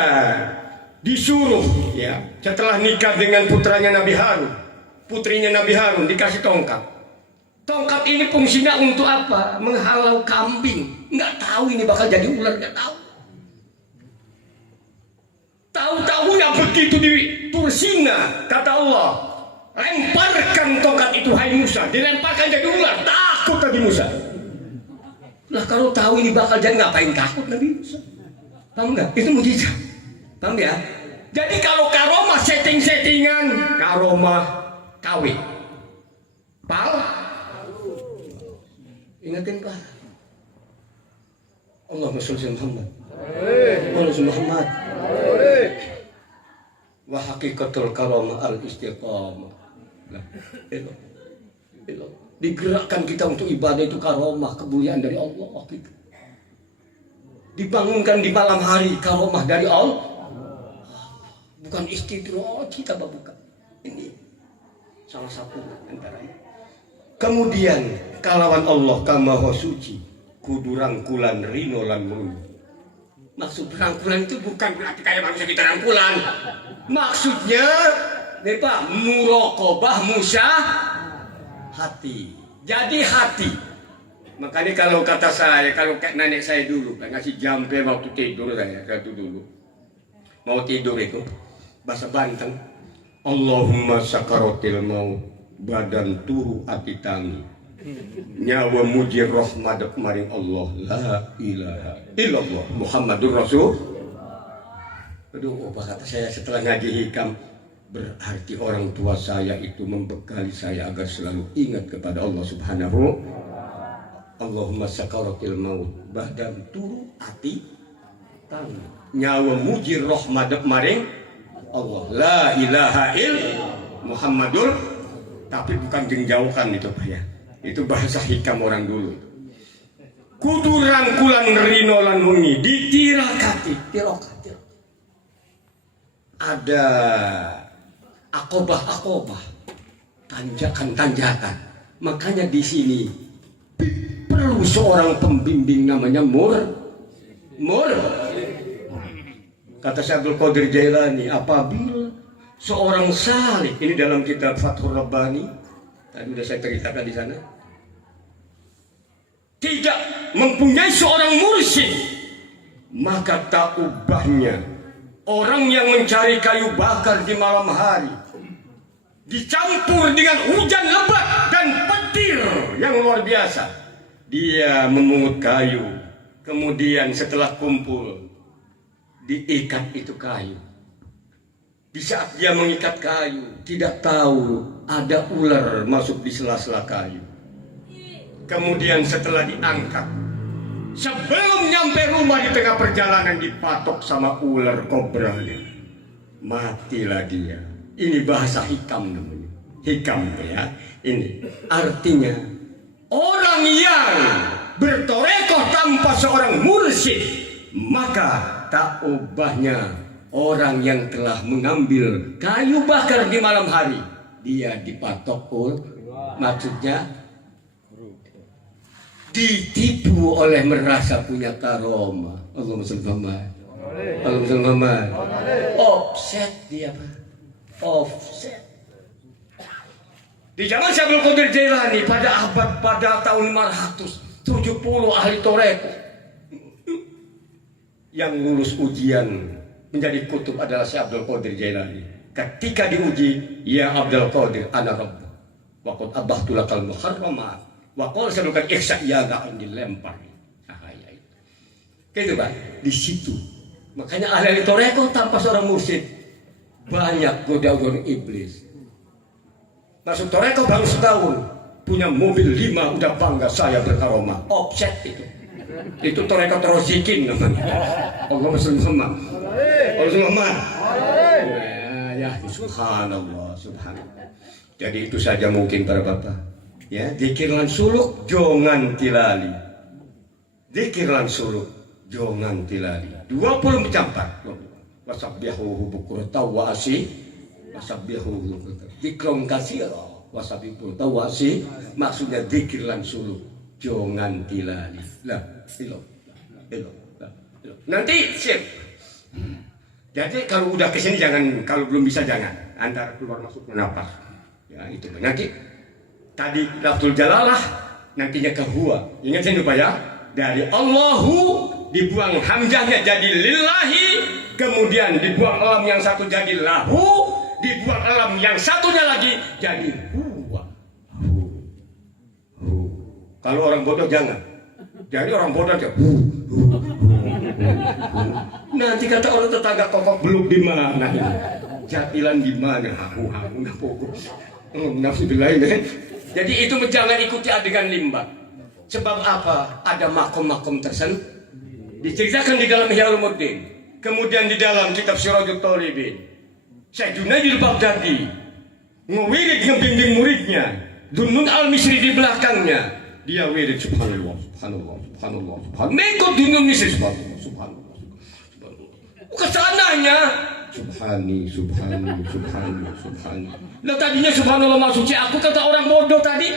disuruh ya setelah nikah dengan putranya Nabi Harun, putrinya Nabi Harun dikasih tongkat. Tongkat ini fungsinya untuk apa? Menghalau kambing. Nggak tahu ini bakal jadi ular, nggak tahu. Tahu-tahunya begitu di Tursina, kata Allah, lemparkan tongkat itu hai Musa, dilemparkan jadi ular, takut Nabi Musa. Lah kalau tahu ini bakal jadi, ngapain takut Nabi Musa? Paham nggak? Itu mujizat. Paham ya? Jadi kalau karomah setting-settingan, karomah KW. Pal? Ingatin Pak. Allahumma sholli ala Muhammad. Allahumma Muhammad. Wa haqiqatul karomah al-istiqamah. Digerakkan kita untuk ibadah itu karomah, kemuliaan dari Allah gitu. Dibangunkan di malam hari, karomah dari Allah. Bukan istidraj kita, bukan. Ini salah satu antaranya. Kemudian kalawan Allah kamaha suci, kudu rangkulan rino lan muni. Maksud rangkulan itu bukan berarti kayak manusia kita rangkulan. Maksudnya, nih Pak, muraqabah hati. Jadi hati. Makanya kalau kata saya, kalau kayak nenek saya dulu, ngasih jampe waktu tidur saya dulu. Mau tidur itu, bahasa Banten, Allahumma sakaratil maut, badan turu ati tangi. Nyawa mujir rahmat maring Allah, la ilaha illallah Muhammadur Rasul. Aduh, apa kata saya setelah ngaji hikam, berarti orang tua saya itu membekali saya agar selalu ingat kepada Allah Subhanahu. Allahumma sakaratil maut, badan turu ati tangi. Nyawa mujir rahmat maring Allah, la ilaha illallah Muhammadur, tapi bukan jengjaukan itu Pak ya. Itu bahasa hikam orang dulu. Kudu rangkulan rino lan wengi ditirakati, ada akobah-akobah, tanjakan-tanjakan. Makanya di sini perlu seorang pembimbing namanya mur. Kata Syekh Abdul Qadir Jailani, apabila seorang salih, ini dalam kitab Fathur Rabbani, tadi sudah saya ceritakan di sana, tidak mempunyai seorang mursyid, maka tak ubahnya orang yang mencari kayu bakar di malam hari dicampur dengan hujan lebat dan petir yang luar biasa. Dia memungut kayu, kemudian setelah kumpul diikat itu kayu. Di saat dia mengikat kayu, tidak tahu ada ular masuk di sela-sela kayu. Kemudian setelah diangkat, sebelum nyampe rumah di tengah perjalanan dipatok sama ular kobra dia. Matilah dia. Ini bahasa hikam namanya. Hikam ya. Ini artinya orang yang bertorekoh tanpa seorang mursyid, maka tak ubahnya orang yang telah mengambil kayu bakar di malam hari. Dia dipatok maksudnya ditipu oleh merasa punya karomah. Allahumma shalli Muhammad. Offset dia Pak. Offset. Di zaman Syekh Abdul Qadir Jailani pada tahun 570 ahli toreko yang lulus ujian menjadi kutub adalah Syekh Abdul Qadir Jailani. Ketika diuji, ya Abdul Qadir ana rabb wa qad abahtu lakal muharramat wa qala sadukan ihsa ya enggak dilempar. Cahaya itu. Gitu Pak, di situ. Makanya ahli toreko tanpa seorang mursyid banyak godaan iblis. Masuk toreko baru setahun, punya mobil 5 udah bangga saya berkaromah. Offset itu. Itu toreko terosikin namanya. Allahumma shalli Muhammad. Allahumma. Ya, subhanallah, subhanallah. Jadi itu saja mungkin para bapak. Ya, zikirlan suluk jangan tilali. Zikirlan suluk jangan tilali. 20 mencampur. Wasabbihuhu bukratan wa asy. Wasabbihuhu dzikron katsira wasabbihuhu wa asy. Maksudnya zikirlan suluk jangan tilali. Lah, nanti sip. Jadi kalau udah kesini jangan, kalau belum bisa jangan. Antara keluar masuk napas. Ya itu. Nanti tadi lafzul jalalah, nantinya ke huwa. Ingat jangan lupa ya. Dari Allahu dibuang hamzahnya jadi lillahi, kemudian dibuang alam yang satu jadi lahu, dibuang alam yang satunya lagi jadi huwa. Kalau orang bodoh jangan. Jadi orang bodoh aja. Nanti kata orang tetangga kokok belum di mana? Jatilan di mana? Hahu pokok. Nafsu bilain. Jadi itu jangan ikuti adegan limbah. Sebab apa? Ada makom-makom tersentuh. Diceritakan di dalam Ihya Ulumuddin. Kemudian di dalam kitab Sirajul Talibin. Syekh Junaidil Baghdadi ngewirid ngebimbing muridnya. Dunnun Al-Misri di belakangnya. Dia wirid subhanallah, subhanallah, subhanallah, subhanallah. Mengikut Dunnun Misri subhanallah, subhanallah, subhanallah. Kesananya subhani, subhani, subhani, subhani. Lah tadinya subhanallah maha suci aku, kata orang bodoh tadi.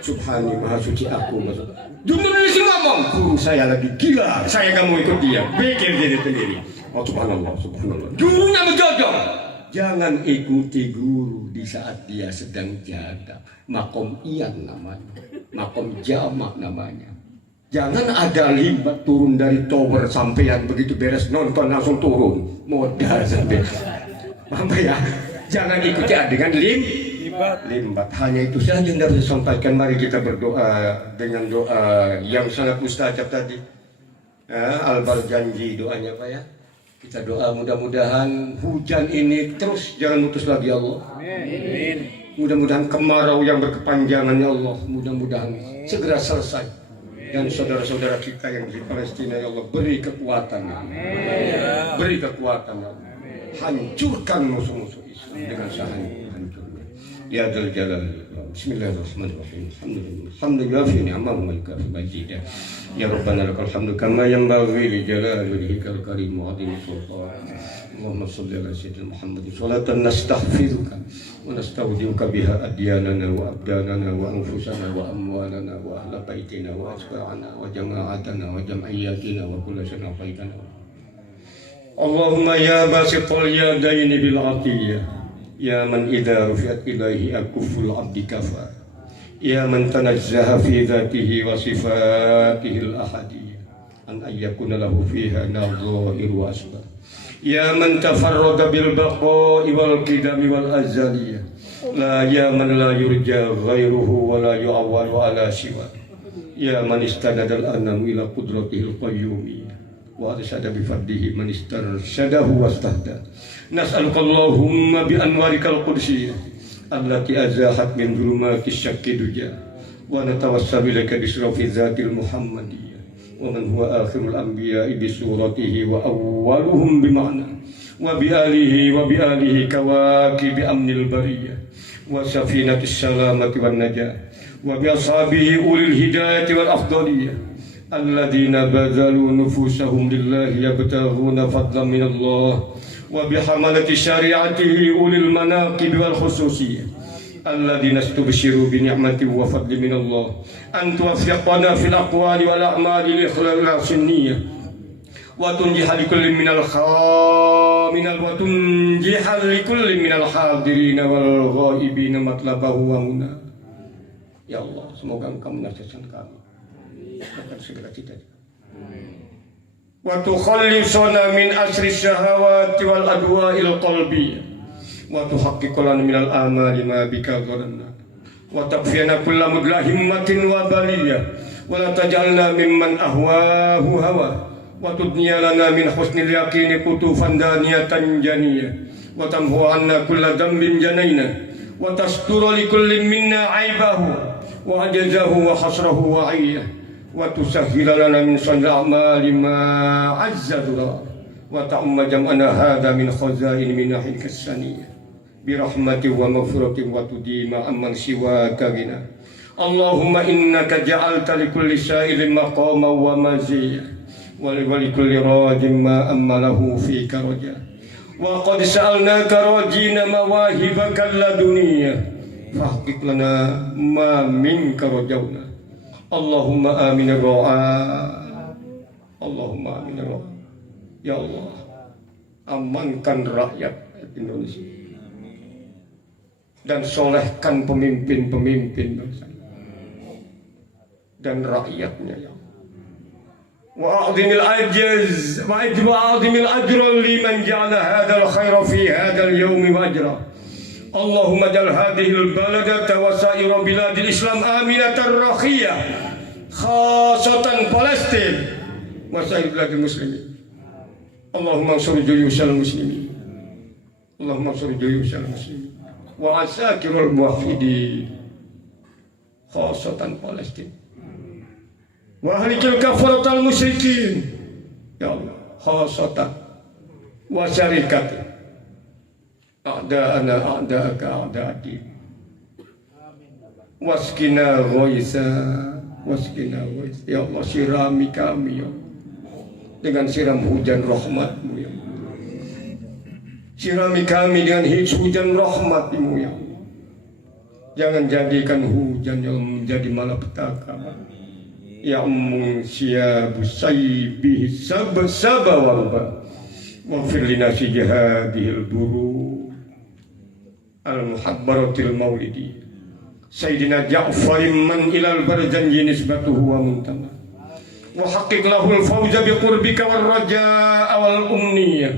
Subhani maha suci aku maksud. Dunnun Misri ngomong, guru saya lagi gila, saya gak mau ikut dia. Pikir diri sendiri. Oh subhanallah, subhanallah. Gurunya menjojong. Jangan ikuti guru di saat dia sedang jaga. Makom iyan namanya. Makom jamak namanya. Jangan ada libat turun dari tower sampean begitu beres nonton langsung turun. Modal sampai. Paham ya? Jangan ikuti adegan limbat. Hanya itu saja yang harus disampaikan. Mari kita berdoa dengan doa yang sangat mustajab tadi. Albar janji doanya Pak ya. Kita doa mudah-mudahan hujan ini terus jangan putus lagi Allah. Amin. Mudah-mudahan kemarau yang berkepanjangan ya Allah, mudah-mudahan segera selesai. Dan saudara-saudara kita yang di Palestina ya Allah beri kekuatan. Amin. Beri kekuatan ya Allah. Hancurkan musuh-musuh Islam dengan sehancur-hancurnya. Ya Dzal Jalal. Bismillahirrahmanirrahim. Alhamdulillah fi ni'amahu wa yukafi majidah. Ya Rabbana lakal hamdu kama yanbaghi li jalali wajhikal karim wa 'azimi sultanik. اللهم صل على سيدنا محمد صلاة نستحفظك ونستودعك بها أدياننا وأبداننا وأنفسنا وأموالنا وأهل بيتنا وأتباعنا وجماعتنا وجمعياتنا وكل شيء أعطيتنا. اللهم يا باسط اليدين بالعطية، يا من إذا رفعت إليه أكف العبد كفى، يا من تنزه في ذاته وصفاته الأحدية أن يكون له فيها نظائر وأسباب، يا من تفرد بالبقاء والقدم والأزلية، لا يا من لا يرجى غيره ولا يعول على سواه، يا من استند الأنام إلى قدرته القيومية وأرشد بفضله من استرشده واستهدى. نسألك اللهم بأنوارك القدسية التي أزاحت من ظلمات الشك دجى، ونتوسل إليك بشرف الذات المحمدية ومن هو آخر الأنبياء بصورته وأولهم بمعنى، وبآله كواكب أمن البرية وسفينة السلامة والنجاة، وبأصحابه أولي الهداية والأفضلية الذين بذلوا نفوسهم لله يبتغون فضلا من الله، وبحملة شريعته أولي المناقب والخصوصية الذين استبشروا بنعمة وفضل من الله، أن توفقنا في الأقوال والأعمال لإخلاص النية، وتنجح لكل من الحاضرين والغائبين مطلبه ومناه. Ya Allah, semoga Engkau menyertakan kami akan segala cita-cita. Wa tukhallisana min asri syahawati wal adwa'il qalbiyah, wa tuhaqqiqana minal amali ma bika dharanna, wa takfiyana kulla mudlahimmatin wa baliyah, wa la taj'alna mimman ahwahu hawa, wa tudniya lana min husnil yaqini qutufan daniyatan janiyah, wa tamhu anna kulla dhanbin janayna, wa tastura li kullin minna aibahu wa ajazahu wa hasrahu wa ayyah, wa tusahhila lana min sanil a'mali ma azzadura, wa ta'umma jam'ana hadha min khazain minahika as-saniyah bi rahmatin wa maghfiratin wa tudima amman siwaka bina. Allahumma innaka ja'alta li kulli sa'ilin maqama wa maziyah, wa li kulli rajin ma ammalahu fika raja, wa qad sa'alnaka rajina mawahibaka laduniyah fahqiq lana ma minka rajawna. Allahumma amin ar-ra'a, Allahumma amin ar-ra'a. Ya Allah, amankan rakyat Indonesia dan solehkan pemimpin-pemimpin bangsa dan rakyatnya, ya Allah. Wa a'zimil ajaz wa a'zimil ajra liman ja'ala hadzal khaira fi hadzal yawmi wa ajra. Allahumma ja'al hadhil baladata wa sa'ira biladil Islam aminatan rakhiyah, khasatan Palestin wa sa'ir biladil muslimin. Allahumma ansur juyushal muslimin, Allahumma ansur juyushal muslimin wa asakirul muwahhidin, khasatan Palestin, wa ahlikil kafaratal musyrikin, ya Allah, khasatan wa syarikati a'da'ana a'da'aka a'da'ati, waskina ghaisa, ya Allah, sirami kami ya Allah dengan siram hujan rahmat-Mu ya Allah, sirami kami dengan hujan rahmat-Mu ya Allah, jangan jadikan hujan yang menjadi malapetaka ya munsiyabu saybihi sabba warba, waghfir lina fi jihadihil buru al-muhabbaratil maulidi Sayyidina Ja'far man ilal barzanji nisbatuhu wa muntama, wa haqqiq lahul fawza bi qurbika war raja'a wal umniyah,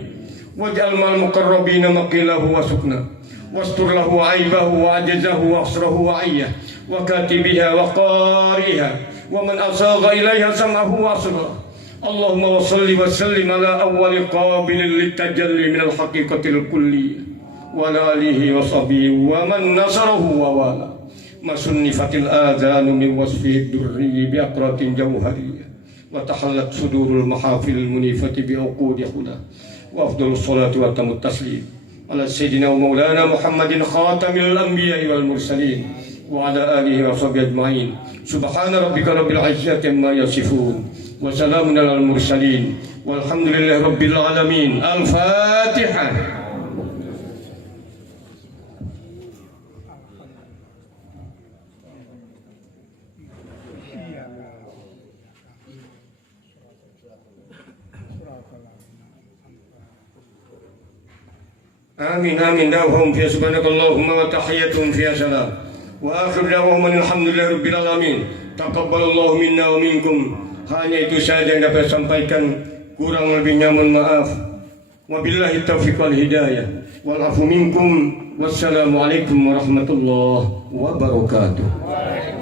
waj'al mal muqarrabina maqilahu wa sukna, wastur lahu aibahu wa ajazahu wa asrahu wa ayyah, wa katibiha wa qariha, wa man asagha ilaiha sam'ahu wa asra. Allahumma wa salli wa sallim ala awwali qabilin litajalli minal haqiqatil kulliyah wa ala alihi wa sahbihi wa man nasarahu wa wala. Masunnifatil adhanu min wasfihi durri bi aqratin jawhariyah, wa tahallat sudurul mahafil munifati bi uqudi huda, wa afdalus salati wa tamut taslim ala sayyidina wa maulana Muhammadin khatamil anbiya'i wal mursalin wa ala alihi wa sahbihi ajma'in. Subhana rabbika rabbil izzati amma yasifun wa salamun alal mursalin Walhamdulillahi rabbil alamin. Al-Fatihah. Amin amin. Da'wahum fiha subhanakallahumma wa tahiyyatuhum fiha salam. Wa akhir da'wahum alhamdulillahi rabbil alamin. Taqabbalallahu minna wa minkum. Hanya itu saja yang dapat saya sampaikan. Kurang lebihnya mohon maaf. Wabillahi taufiq wal hidayah. Wal afu minkum. Wassalamualaikum warahmatullahi wabarakatuh.